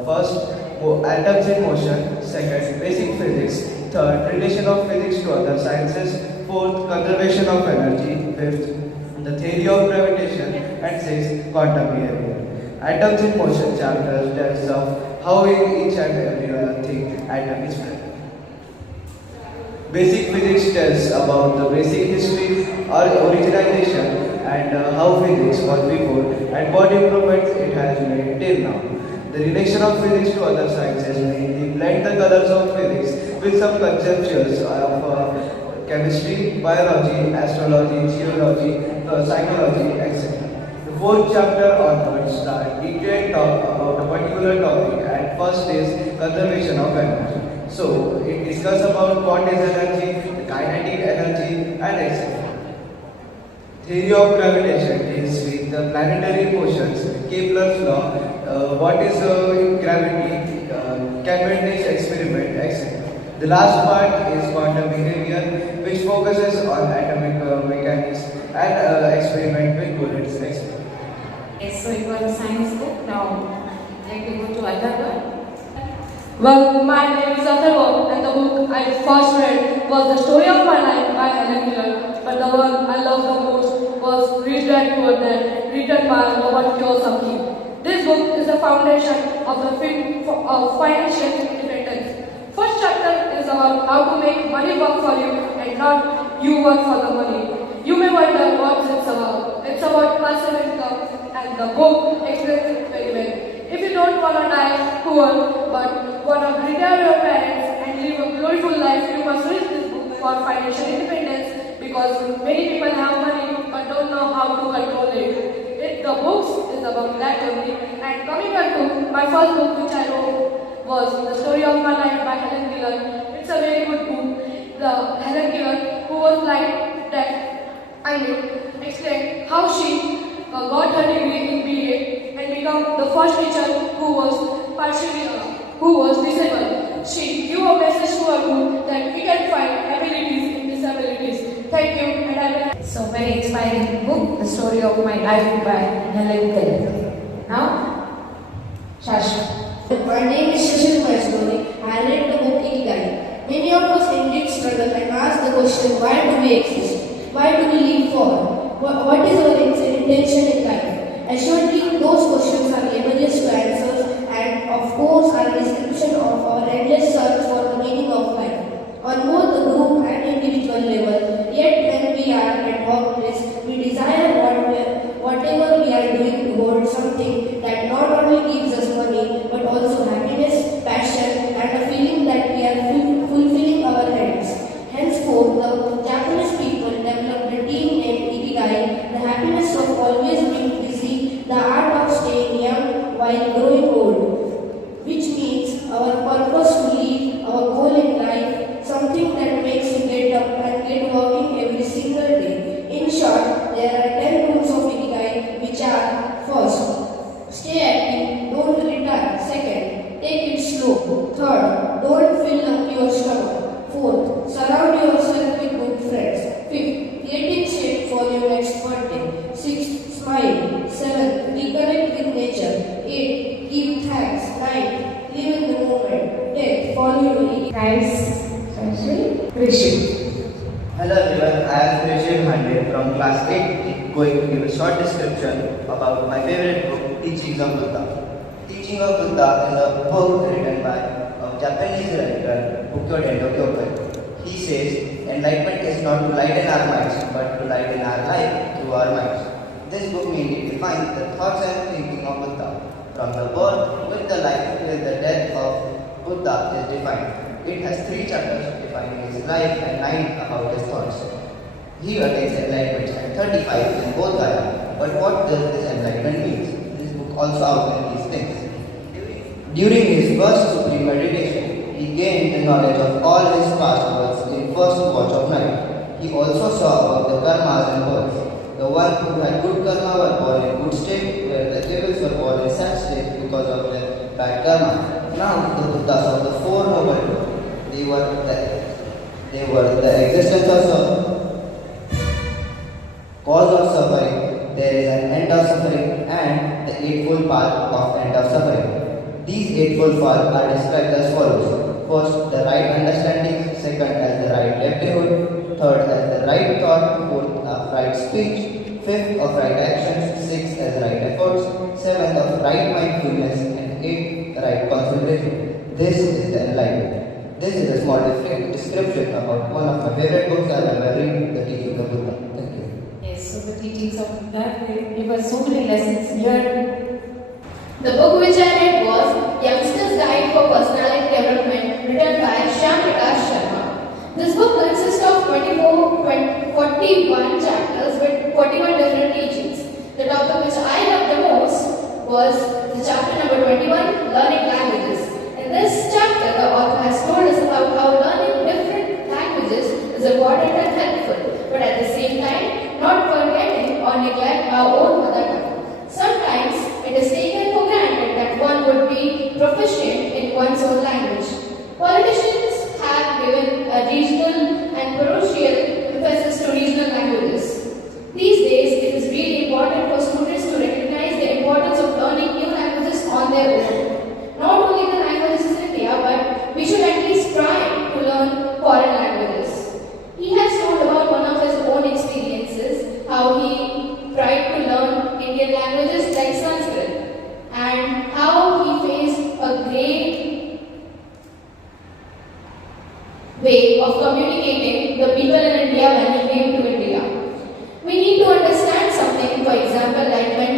First, atoms in motion. Second, basic physics. Third, relation of physics to other sciences. Fourth, conservation of energy. Fifth, the theory of gravitation. And sixth, quantum behavior. Atoms in motion chapter tells of how in each and every thing atom is present. Basic physics tells about the basic history or originalization and how physics was before and what improvements it has made till now. The relation of physics to other sciences mainly blend the colors of physics with some conceptuals of chemistry, biology, astrology, geology, psychology, etc. The fourth chapter onwards start detailed talk about a particular topic, and first is conservation of energy. So, it discusses about what is energy, the kinetic energy, and etc. Theory of gravitation deals with the planetary motions, Kepler's law, what is gravity, Cavendish experiment, etc. The last part is quantum behavior, which focuses on atomic mechanics and experiment with bullets, etc. Yes, so it was a science book. Now, I'd like to go to Adar. Well, my name is Atharva, and the book I first read was The Story of My Life by Helen Keller, but the one I loved the most was Rich Dad Poor Dad, written by Robert Kiyosaki. This book is the foundation of the financial independence. First chapter is about how to make money work for you and not you work for the money. You may wonder what it's about. It's about passive income, and the book explains it very well. If you don't want to die poor but want to retire your parents and live a beautiful life, you must read this book for financial independence, because many people have money but don't know how to control it. The book is about that only. And coming back to my first book which I wrote was The Story of My Life by Helen Keller. It's a very good book. The Helen Keller, who was like that, explained how she got her degree in BA and become the first teacher who was disabled. She gave a message to her group that that we can find abilities in disabilities. Thank you, and I will. So very inspiring book, The Story of My Life by Helen Keller. Now, Shashi. My name is Shivaji Maharaj. I read the book 𝐸𝐧𝐿. Many of us indeed struggle and ask the question, why do we exist? Why do we live for? What is our intention in life? Assuredly, those questions are limitless to answers and of course are a description of our endless search for the meaning of life. On both the group and individual level, yet when we are at workplace, we desire whatever we are doing to hold something that not only gives us money but also happiness, passion and a feeling that we are fulfilling our ends. Henceforth, the Japanese people developed a team named 𝐸𝐵𝐴𝐳, the happiness of always being busy, the art of staying young while growing old, which means our purpose to live, our goal in life, something that makes you get up and get working every single day. In short, there are 10 rules of 𝐸𝐵𝐴𝐳 which are: first, stay active, don't retire. Second, take it slow. Third, don't fill up your stomach. Fourth, surround yourself with good friends. Fifth, get in shape for your next birthday. Sixth, smile. Seventh, reconnect with nature. Eighth, give thanks. Ninth, live in the moment. Tenth, follow your lead. Nice. Rishi. Hello everyone, I am 𝐕𝐵𝐴𝐳 from class 8, going to give a short description about my favorite book, Teachings of Buddha. Teaching of Buddha is a book written by a Japanese writer, 𝐕𝐵𝐴𝐳. He says, enlightenment is not to lighten our minds, but to lighten our life through our minds. This book mainly defines the thoughts and thinking of Buddha. From the birth with the life till the death of Buddha is defined. It has 3 chapters defining his life and 9 about his thoughts. He attains enlightenment at 35 in Bodh Gaya. But what does this enlightenment mean? This book also outlines these things. During his first supreme meditation, he gained the knowledge of all his past works in first watch of night. He also saw about the karmas and births. The one who had good karma were born in good state, where the evils were born in sad state because of their bad karma. Now the Buddhas of the 4 noble truths. They were the existence of cause of suffering, there is an end of suffering, and the eightfold path of end of suffering. These eightfold paths are described as follows. First, the right understanding, second as the right livelihood, third as the right thought, fourth of right speech, fifth of right actions, sixth as right efforts, seventh of right mindfulness, and eighth right concentration. This is the enlightenment. This is a small description about one of my favorite books I have ever read, The Teachings of Buddha. Thank you. Yes, so the teachings of Buddha give us so many lessons here. The book which I read was Youngster's Guide for Personality Development, written by Shyam. This book consists of 41 chapters with 41 different teachings. The topic which I loved the most was the chapter number 21, Learning Languages. In this chapter, the author has told us about how learning different languages is important and helpful, but at the same time, not forgetting or neglect our own mother tongue. Sometimes, it is taken for granted that one would be proficient in one's own language. Politicians have given a regional and parochial emphasis to regional languages. These days, it is really important for students to recognize the importance of learning new languages on their own. Not only the languages in India, but we should at least try to learn foreign languages. He has told about one of his own experiences, how he tried to learn Indian languages like Sanskrit, and how he faced a great way of communicating the people in India when he came to India. We need to understand something, for example, like when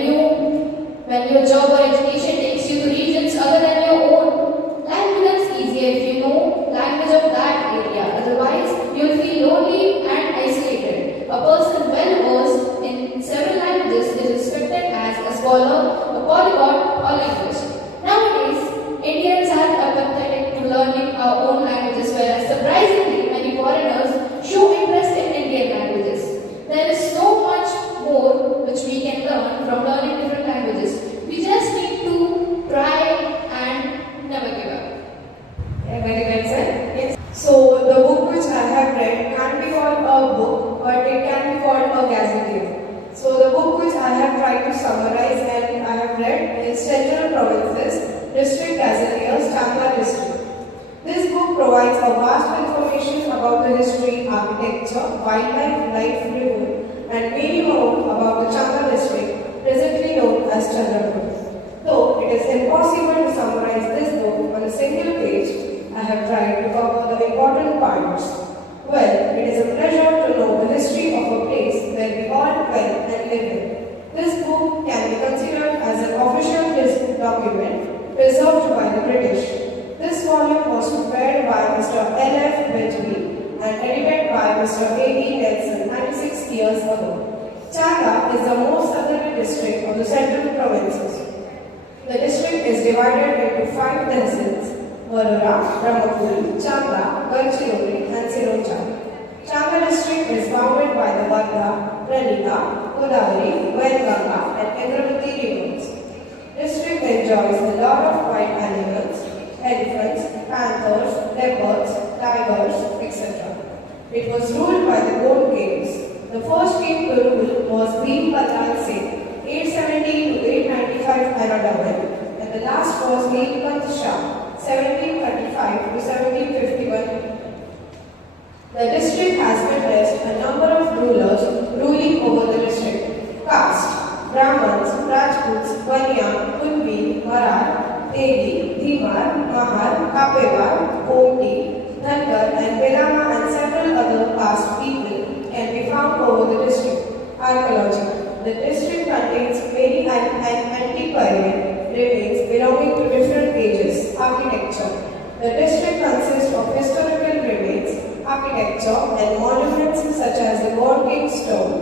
your job or education takes you to regions other than your own, life becomes easier if you know language of that area. Otherwise, you'll feel lonely and isolated. A person well versed in several languages is respected as a scholar, a polyglot, or linguist. Nowadays, Indians are apathetic to learning our own languages, whereas surprisingly many foreigners show interest in Indian languages. There is so much more which we can learn from learning different languages. We just need to try and never give up. Yeah, very well said. Yes. So the book book which I have tried to summarize and I have read is Central Provinces, District Gazetteers, Chamba District. This book provides a vast information about the history, architecture, wildlife, life review, and many more about the Chamba district, presently known as Chandrapur. Though it is impossible to summarize this book on a single page, I have tried to cover the important parts. Well, it is a pleasure to know the history of a place where we all dwell and live in. This book can be considered as an official document preserved by the British. This volume was prepared by Mr. 𝐿𝐹 and edited by Mr. A.E. Nelson 96 years ago. Chanda is the most southerly district of the Central Provinces. The district is divided into 5 tehsils: Varora, Brahmapuri, Chanda, Gadchiroli and Sirocha. Chanda district is bounded by the Varda, Pranika, Godavari, Vainganga and Indravati rivers. District enjoys a lot of wild animals: elephants, panthers, leopards, tigers, etc. It was ruled by the gold kings. The first king to rule was 𝐕𝐵𝐺𝐺, 870 to 895 AD, and the last was 𝐕𝐵𝐺𝐻, 1735 to 1751. The district has witnessed a number of rulers ruling over the district. Caste: Brahmins, Rajputs, Baniya, Kunbi, Marar, Devi, Dhimar, Mahar, Kapewar, Komti, Dhankar and Belama and several other caste people can be found over the district. Archaeology: the district contains many antiquarian remains belonging to different ages. Architecture: the district consists of historical remains, architecture and monuments such as the God King Stone,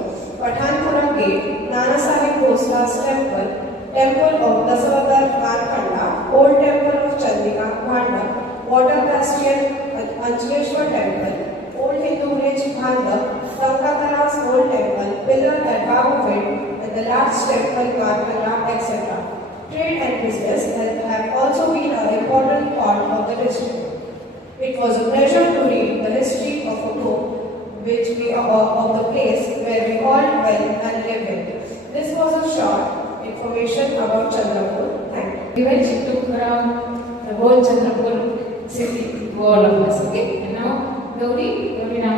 Pathanpura Gate, Nana Sahib Bhosla's Temple, Temple of Dasavadar Markanda, Old Temple of Chandika, Bhanda, Water Bastion, Anjaleshwar Temple, Old Hindu Village, Bhanda, Tankatara's Old Temple, Pillar at Bahuvid, and the large temple, Markanda, etc. Trade and business have also been an important part of the district. It was a pleasure to read the history of a book of the place where we all dwell and live in. This was a short information about Chandrapur. Thank you. Shivaji took around the whole Chandrapur city to all of us. Okay? And now, Gauri now.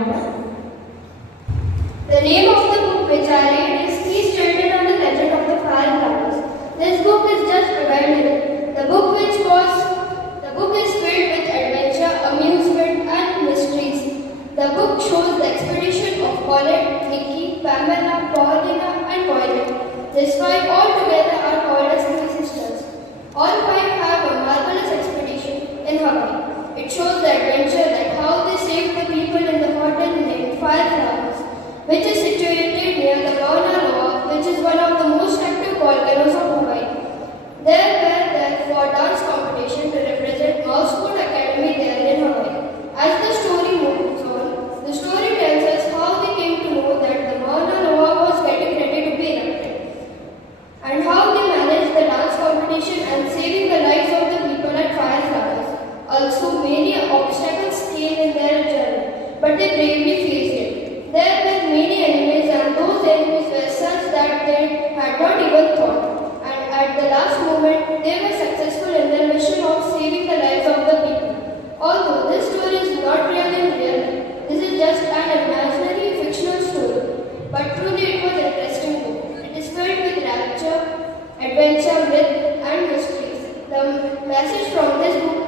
The name of the book which I read is Key Stated on the Legend of the Five Flowers. This book is just available. The book is filled with adventure, amusement and mysteries. The book shows the expedition of Paulette, Nikki, Pamela, Paulina and Violet. These 5 altogether are called as 3 sisters. All 5 have a marvelous expedition in Hawaii. It shows the adventure that how they saved the people in the hotel named Five Flowers, which is situated near the Mauna Loa, which is one of the most active volcanoes of Hawaii. There were therefore dance competition to represent Mouse Food Academy there in Hawaii. As the story moves on, the story tells us how they came to know that the Mauna Loa was getting ready to be erupted, and how they managed the dance competition and saving the lives of the people at Five Flowers. Also, many obstacles came in their journey, but they bravely faced it. There were many enemies, and those enemies were such that they had not even thought. And at the last moment, they were successful in their mission of saving the lives of the people. Although this story is not real in real life, this is just an imaginary fictional story. But truly it was an interesting book. It is filled with rapture, adventure, myth and mysteries. The message from this book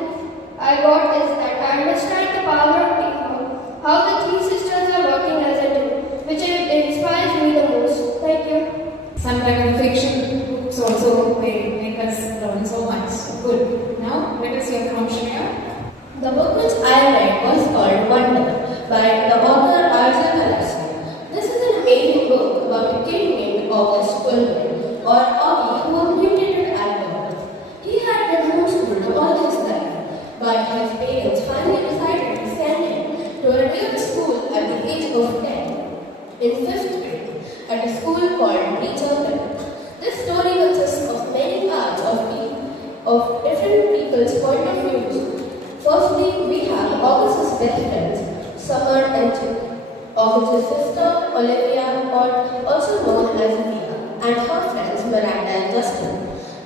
I got is that I understand the power of teamwork, how the 3 sisters are working as a team, which inspires me the most. Thank you. Sometimes fiction books also make us learn so much. Good. Now, let us hear from Shreya. The book which I read was called Wonder by the author 𝐈𝐧𝐭𝐞𝐥𝐥𝐞𝐜. This is an amazing book about a kid named August Culver, or Augie, who mutated album. He had been homeschooled all his life, but his parents finally decided to send him to a regular school at the age of 10, in 5th grade, at a school called 𝐕𝐺𝐭𝐴. This story consists of many parts of different people's point of views. Firstly, we have August's best friends, Summer and Chip. August's sister, Olivia, or also known as Mia. and her friends Miranda and Justin.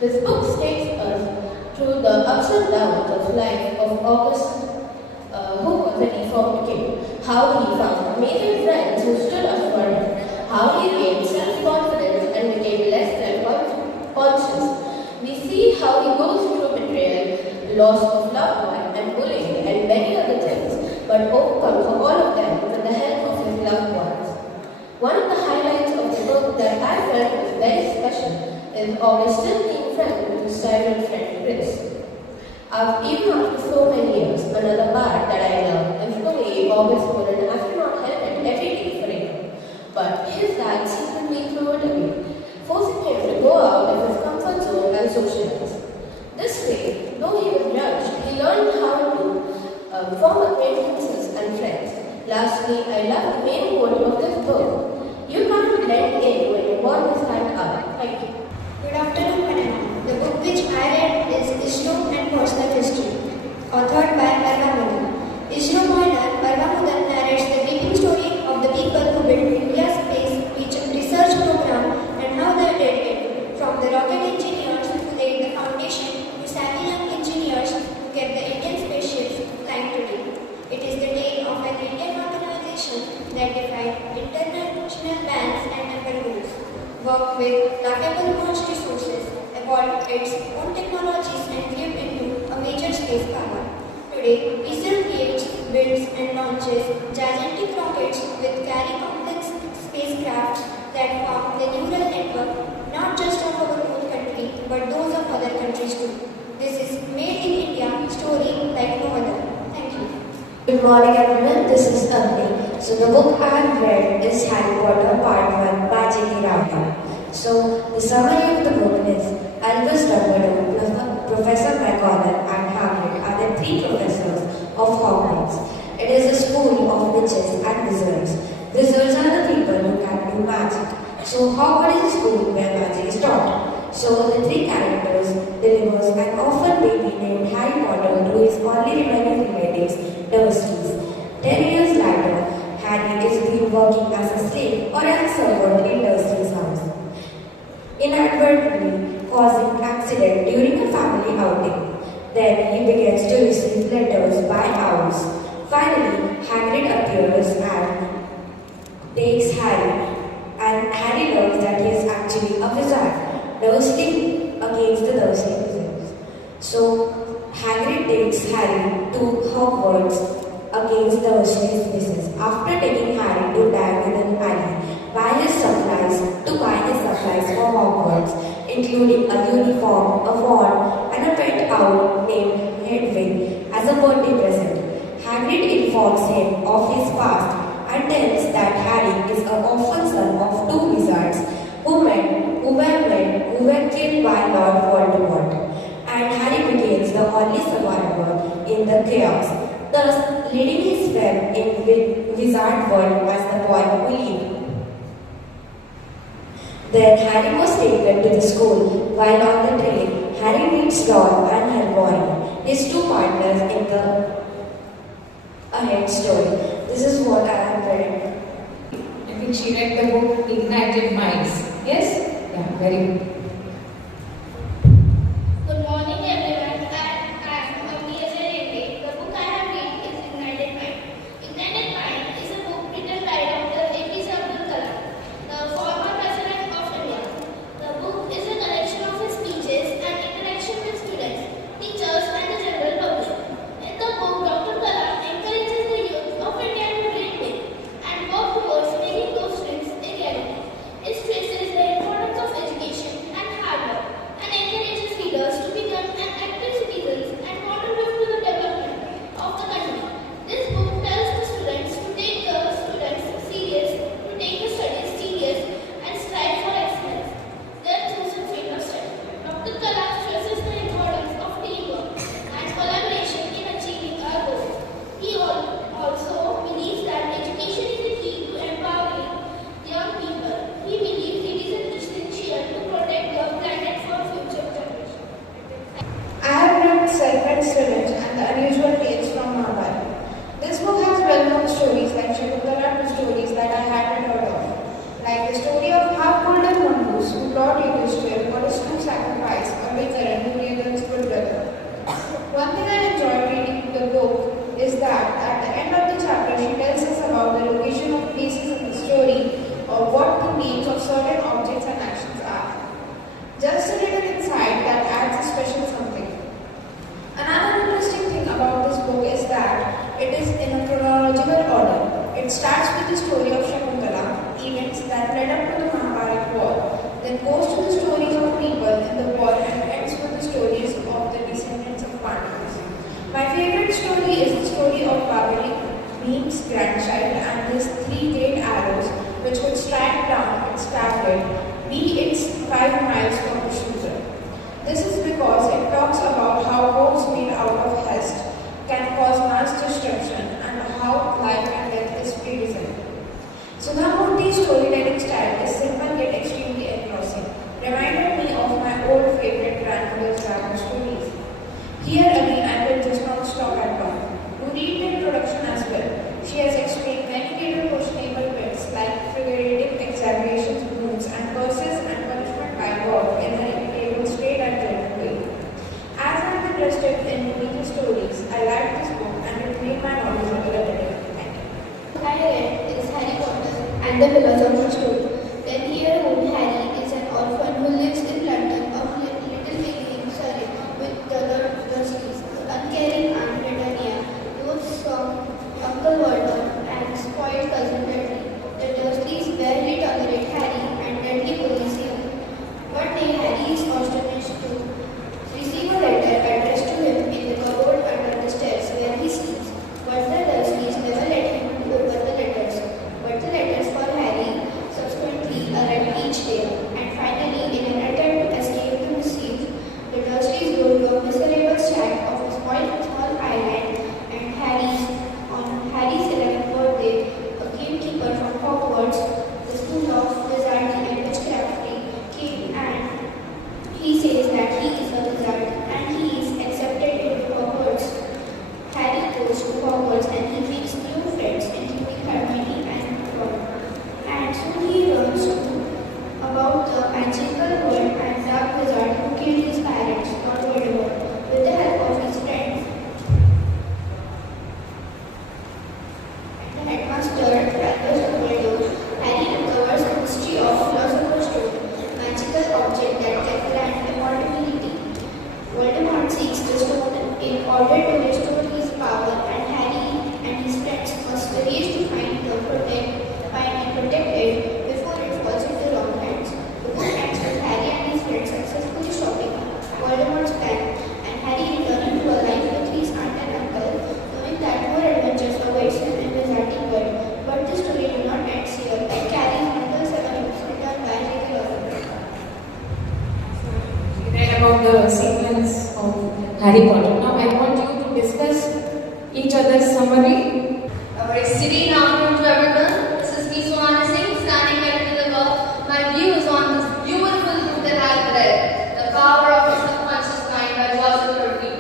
This book takes us through the ups and downs of life of August, who was a reformed king, how he found amazing friends who stood up for him, how he gained self-confidence and became less self-conscious. We see how he goes through betrayal, loss of loved one, and bullying, and many other things, but overcomes all of them with the help of his loved ones. One of the highlights of the book that I felt was very special is August still being friends with his childhood friend Chris. Even after so many years, another part that I love is the way August wore an astronaut helmet every day for him. But his dad secretly threw it away, forcing him to go out of his comfort zone and socialize. This way, though he was judged, he learned how to form acquaintances and friends. Lastly, I love the main quote of this book. You can't blend in when you want to stand up. Thank you. Good afternoon, madam. The book which I read is ISRO and Personal History, authored by 𝐕𝐺𝐵. ISRO Moiner 𝐕𝐺𝐵 narrates the deep story of the people who built India's space research program and how they did it, from the rocket engineers who laid the foundation to savvy young engineers who kept the Indian spaceships flying today. It is the tale of an Indian organization that defied international bans and embargoes, worked with laughable launch resources, evolved its own technologies and grew into a major space power. Today, ISRO creates, builds and launches gigantic rockets which carry complex spacecraft that form the neural network not just of our own country but those of other countries too. This is Made in India story like no other. Thank you. Good morning everyone, this is Tanvi. So the book I have read is Harry Potter Part 1 by J.K. Rowling. So the summary of the book is Albus Dumbledore, Professor McGonagall and Hagrid are the three professors of Hogwarts. It is a school of witches and wizards. Wizards are the people who can do magic. So Hogwarts is a school where magic is taught. So the three characters delivers an orphan baby named Harry Potter to his only remaining relatives, Dursleys. 10 years later, Harry is being working as a slave or as a servant in Dursley's house, inadvertently causing accident during a family outing. Then he begins to receive letters by owls. Finally, Hagrid appears and takes Harry, and Harry learns that he is actually a wizard, Dursley against the Dursley wizards. So Hagrid takes Harry to Hogwarts against the Dursley's wizards. After taking Harry to Diagon Alley, buy his supplies for Hogwarts, including a uniform, a wand, and a pet owl named Hedwig as a birthday present. Hagrid informs him of his past and tells that Harry is an orphan son of two wizards who were killed by Lord Voldemort, and Harry becomes the only survivor in the chaos, thus leading his friend in wizard world as the boy who lived. Then Harry was taken to the school. While on the train, Harry meets Ron and Hermione, his two partners in the ahead story. This is what I have read. I think she read the book Ignited Minds. Yes? Yeah, very good. Good morning everyone. I am 𝐕𝐺𝐿. The book I have read is Ignited Mind. Ignited Mind is a book written by Dr. 𝐴.P.J. Abdul Kalam, the former President of India. The book is a collection of his speeches and interaction with students, teachers and the general public. In the book, Dr. Kalam encourages the youth of India to dream big and work towards making those dreams a reality. It stresses the importance of education to the story of Shakuntala, events that led up to the Mahabharata war, then goes to the stories of people in the war and ends with the stories of the descendants of Pandavas. My favorite story is the story of Babali, Bhim's grandchild, and his 3 great arrows which would strike down its tablet, be its 5 miles from the shooter. This is because it talks about how boats made out of haste can cause mass destruction and how life and death is predestined. Sudhamurthi's storytelling style is simple yet extremely engrossing, reminded me of my old favorite grandmother's dragon stories. Here again I will just not stop at one. Do read the introduction as well. She has explained many little questionable bits like figurative exaggerations, wounds and curses and punishment by God in her incredible straight and gentle way. As I have been interested in reading stories, I liked this book and it made my knowledge relative. Thank you. I read is Harry Potter and the Philosopher's Stone. 10-year-old Harry is an orphan who lives in London of little beginning, Surrey, with the other Dursleys, uncaring Aunt Britannia, Ruth's strong Uncle Walter, and spoiled cousin Dudley. The Dursleys barely tolerate Harry and Dudley bullies him. One day Harry is astonished to receive a letter addressed to him in the cupboard under the stairs where he sleeps, but the Dursleys never let him open the letters. But the letters for Harry subsequently arrive each day, and finally, in an attempt to escape the mischief, the Dursleys go to a miserable shack of a small island, and on Harry's 11th birthday, a gamekeeper from Hogwarts, the school of wizardry and witchcraft, came, and he says that he is a wizard and he is accepted into Hogwarts. Harry goes to Hogwarts and he makes new friends, including Hermione and Ron. And soon he learns about the magical world and dark wizard who killed his parents, Lord Voldemort, with the help of his friends. And the headmaster, Albus Dumbledore, Harry uncovers the mystery of Philosopher's Stone, a magical object that can grant immortality. Voldemort seeks the stone in order to restore his power, and Harry and his friends must race to find and protect it before it falls into wrong hands. The book ends with Harry and his friends successfully stopping Voldemort's plan, and Harry returning to a life with his aunt and uncle, knowing that more adventures awaits him in the wizarding world. But the story does not end here. It carries another 7 books written by J.K. Rowling. We read about the sequence of Harry Potter. Now I want you to discuss each other's summary. A very serene afternoon to everyone. This is me, Suhana Singh, standing here to the curb. My views on this beautiful book that I've read, The Power of the Subconscious Mind by Joseph Murphy.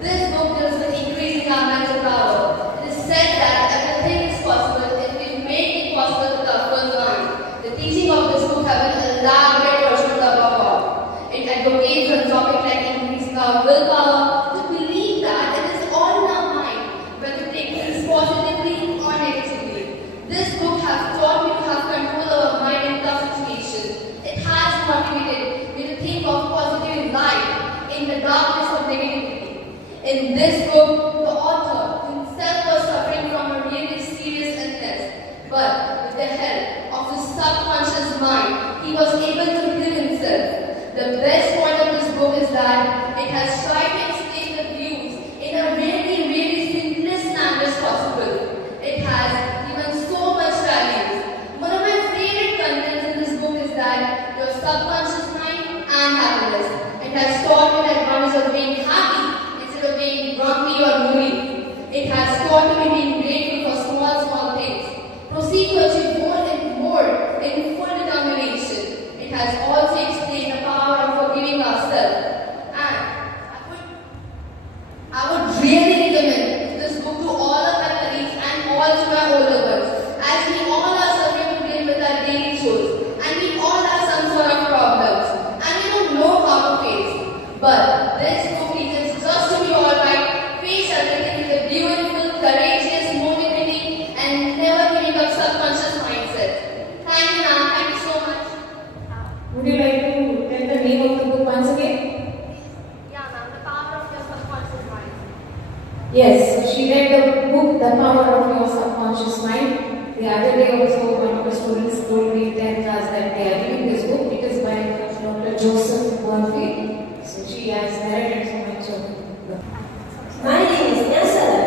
This book deals with increasing our mental power. It is said that everything is possible if we make it possible with our full mind. The teaching of this book have an elaborate version of the above. It advocates on topics like increasing our willpower, to believe that it is all in our mind, whether to take things positively or negatively. This book has taught me to have control over mind in tough situations. It has motivated me to think of positive light in the darkness of negativity. In this book, the author himself was suffering from a really serious illness, but with the help of his subconscious mind, he was able to heal himself. The best point of this book is that it has tried to explain the views in a really simplest language possible. It has given so much value. One of my favorite contents in this book is that your subconscious mind and happiness. It has taught me the advantage of being happy instead of being grumpy or moody. It has taught me being grateful for small things. Proceed to achieve more and more in full determination. It has also explained the power of forgiving ourselves. And I would really recommend this book to all of my colleagues and all of my older ones, as we all are suffering to deal with our daily chores, and we all have some sort of problems, and we don't know how to face. But this book teaches us to be alright, face everything with a beautiful, courageous, motivating, and never giving up subconscious mindset. Thank you, ma'am. Thank you so much. Would you like to tell the name of the book once again? Yeah, ma'am. The Power of Your Subconscious Mind. Yes, she read the book, The Power of Your Subconscious Mind. The other day also one of the students told me in 10th class that they are reading this book. It is by Dr. Joseph Murphy. So she has narrated so much of it. My name is Nyasala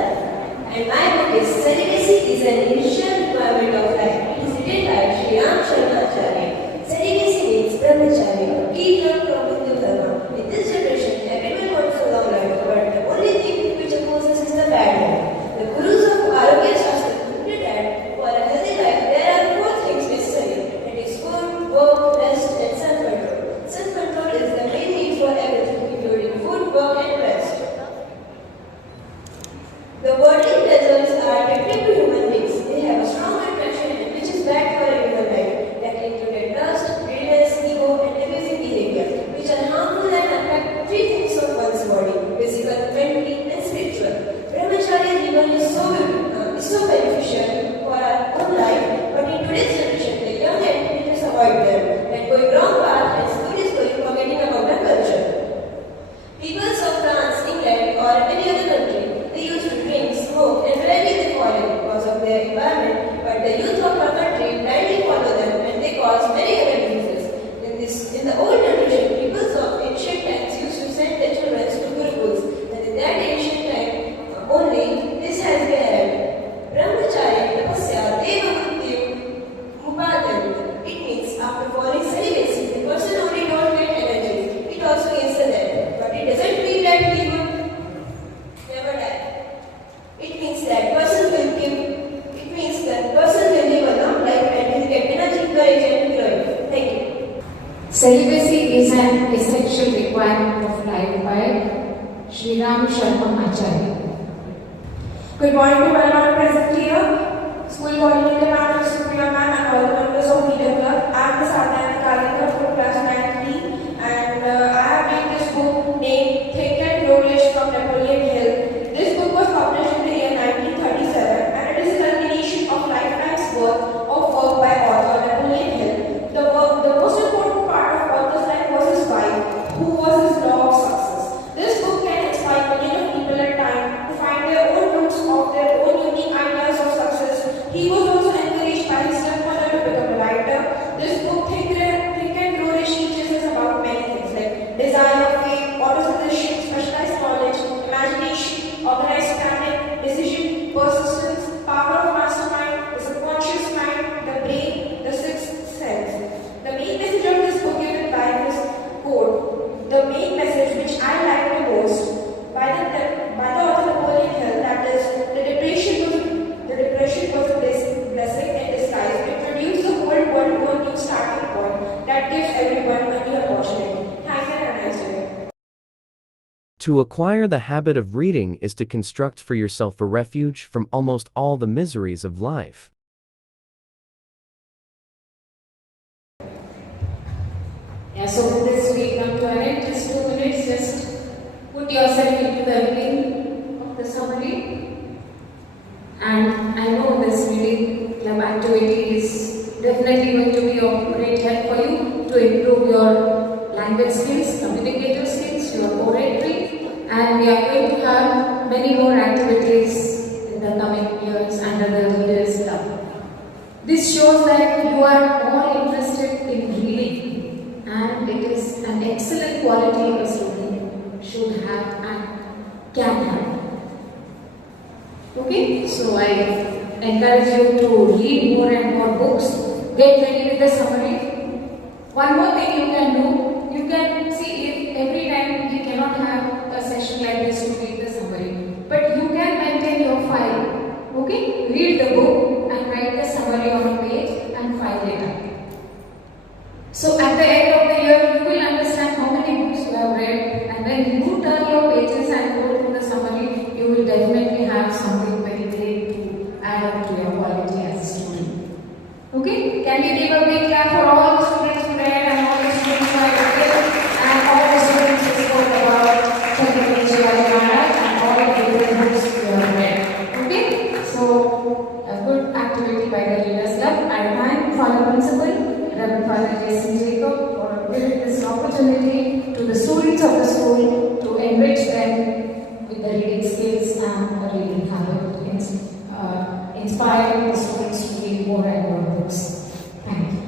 and my book is Celibacy is an Essential Requirement of Life. It is written by Sri Ram Sharma Acharya. Celibacy means brahmacharya, a key term from Hindu Dharma. In this generation, everyone wants a long life, but the only thing which opposes is the bad life. The gurus of Arogya Shastra concluded that for a healthy life, there are 4 things necessary. That is food, work, rest, and self-control. Self-control is the main need for everything, including food, work, and rest. The worldly pleasures are tempting to human beings. They have a strong attraction which is bad for a human life. That included lust, greediness, ego, and abusing behavior, which are harmful and affect 3 things of one's body: physical, mentally, and spiritual. Brahmacharya even is so beneficial for our own life, but in today's generation, the young and teenagers avoid them and going wrong path and slowly forgetting about the culture. People of France, England, or any other country, they used to drink, smoke, and rarely they follow because of their environment, but the youth of our country blindly follow them and they cause many other diseases. In the old generation, people of ancient times used to send their children to gurukuls, and in that ancient time only, this has been arrived. Brahmacharya, tapasya, deva mrityu, mupadam. It means after following celibacy, the person only don't get energy, it also gains the death. But it doesn't mean that he would never die. It means that person will live a long life and will get energy, courage, and glory. Thank you. Celibacy is an essential requirement of life by Sri Ram Sharma Acharya. Good morning to everyone present here, school coordinator ma'am, Supriya ma'am, and all the members of Media Club. I am the Sadhana Kalika from class 9D, and I have read this book named Think and Grow Rich from Napoleon Hill. This book was published in the year 1937, and it is a culmination of lifetime's work by author Napoleon Hill. The most important part of author's life was his wife, who was his law of success. This book can inspire millions of people at times to find their own roots of their own unique ideas of success. He was also encouraged by his stepmother to become a writer. This book, Think and Grow Rich, teaches us about many things like desire, faith, auto-suggestion, specialized knowledge, imagination, organized planning, decision, persistence, power of mastermind, the subconscious mind, the brain, the sixth sense. The main message of this book given by this quote, the main message which I like the most, by the author Napoleon Hill, that is, the depression was a blessing in disguise. It produced the whole world to a new starting point that gives everyone a new opportunity. Thank you and have a nice day. To acquire the habit of reading is to construct for yourself a refuge from almost all the miseries of life. Yeah, so with this we come to an end. Just 2 minutes, just put yourself into the reading of the summary. And I know this reading club activity is definitely going to be of great help for you to improve your language skills, communicative skills, your oratory, and we are going to have many more activities in the coming years under the Readers Club. This shows that you are all interested in reading, and it is an excellent quality a student should have and can have. Okay, so I encourage you to read more and more books. Get ready with the summary. One more thing you can do, you can see if every time you cannot have a session like this to read the summary, but you can maintain your file. Okay, read the book and write the summary on a page and file it up. So at the end of the year, you will understand how many books you have read, and when you turn your pages and go through the summary, you will definitely have something very great to add up to your quality as a student. Okay? Can we give a big clap for all the students who read and all the students who are read and all the students who spoke about Chhatrapati Shivaji Maharaj and all the different books you have read. Okay? So, a good activity by the Readers Club. I thank Father Principal, Reverend Father J.C. Jacob, for giving this opportunity to the students of the school to enrich them with the reading.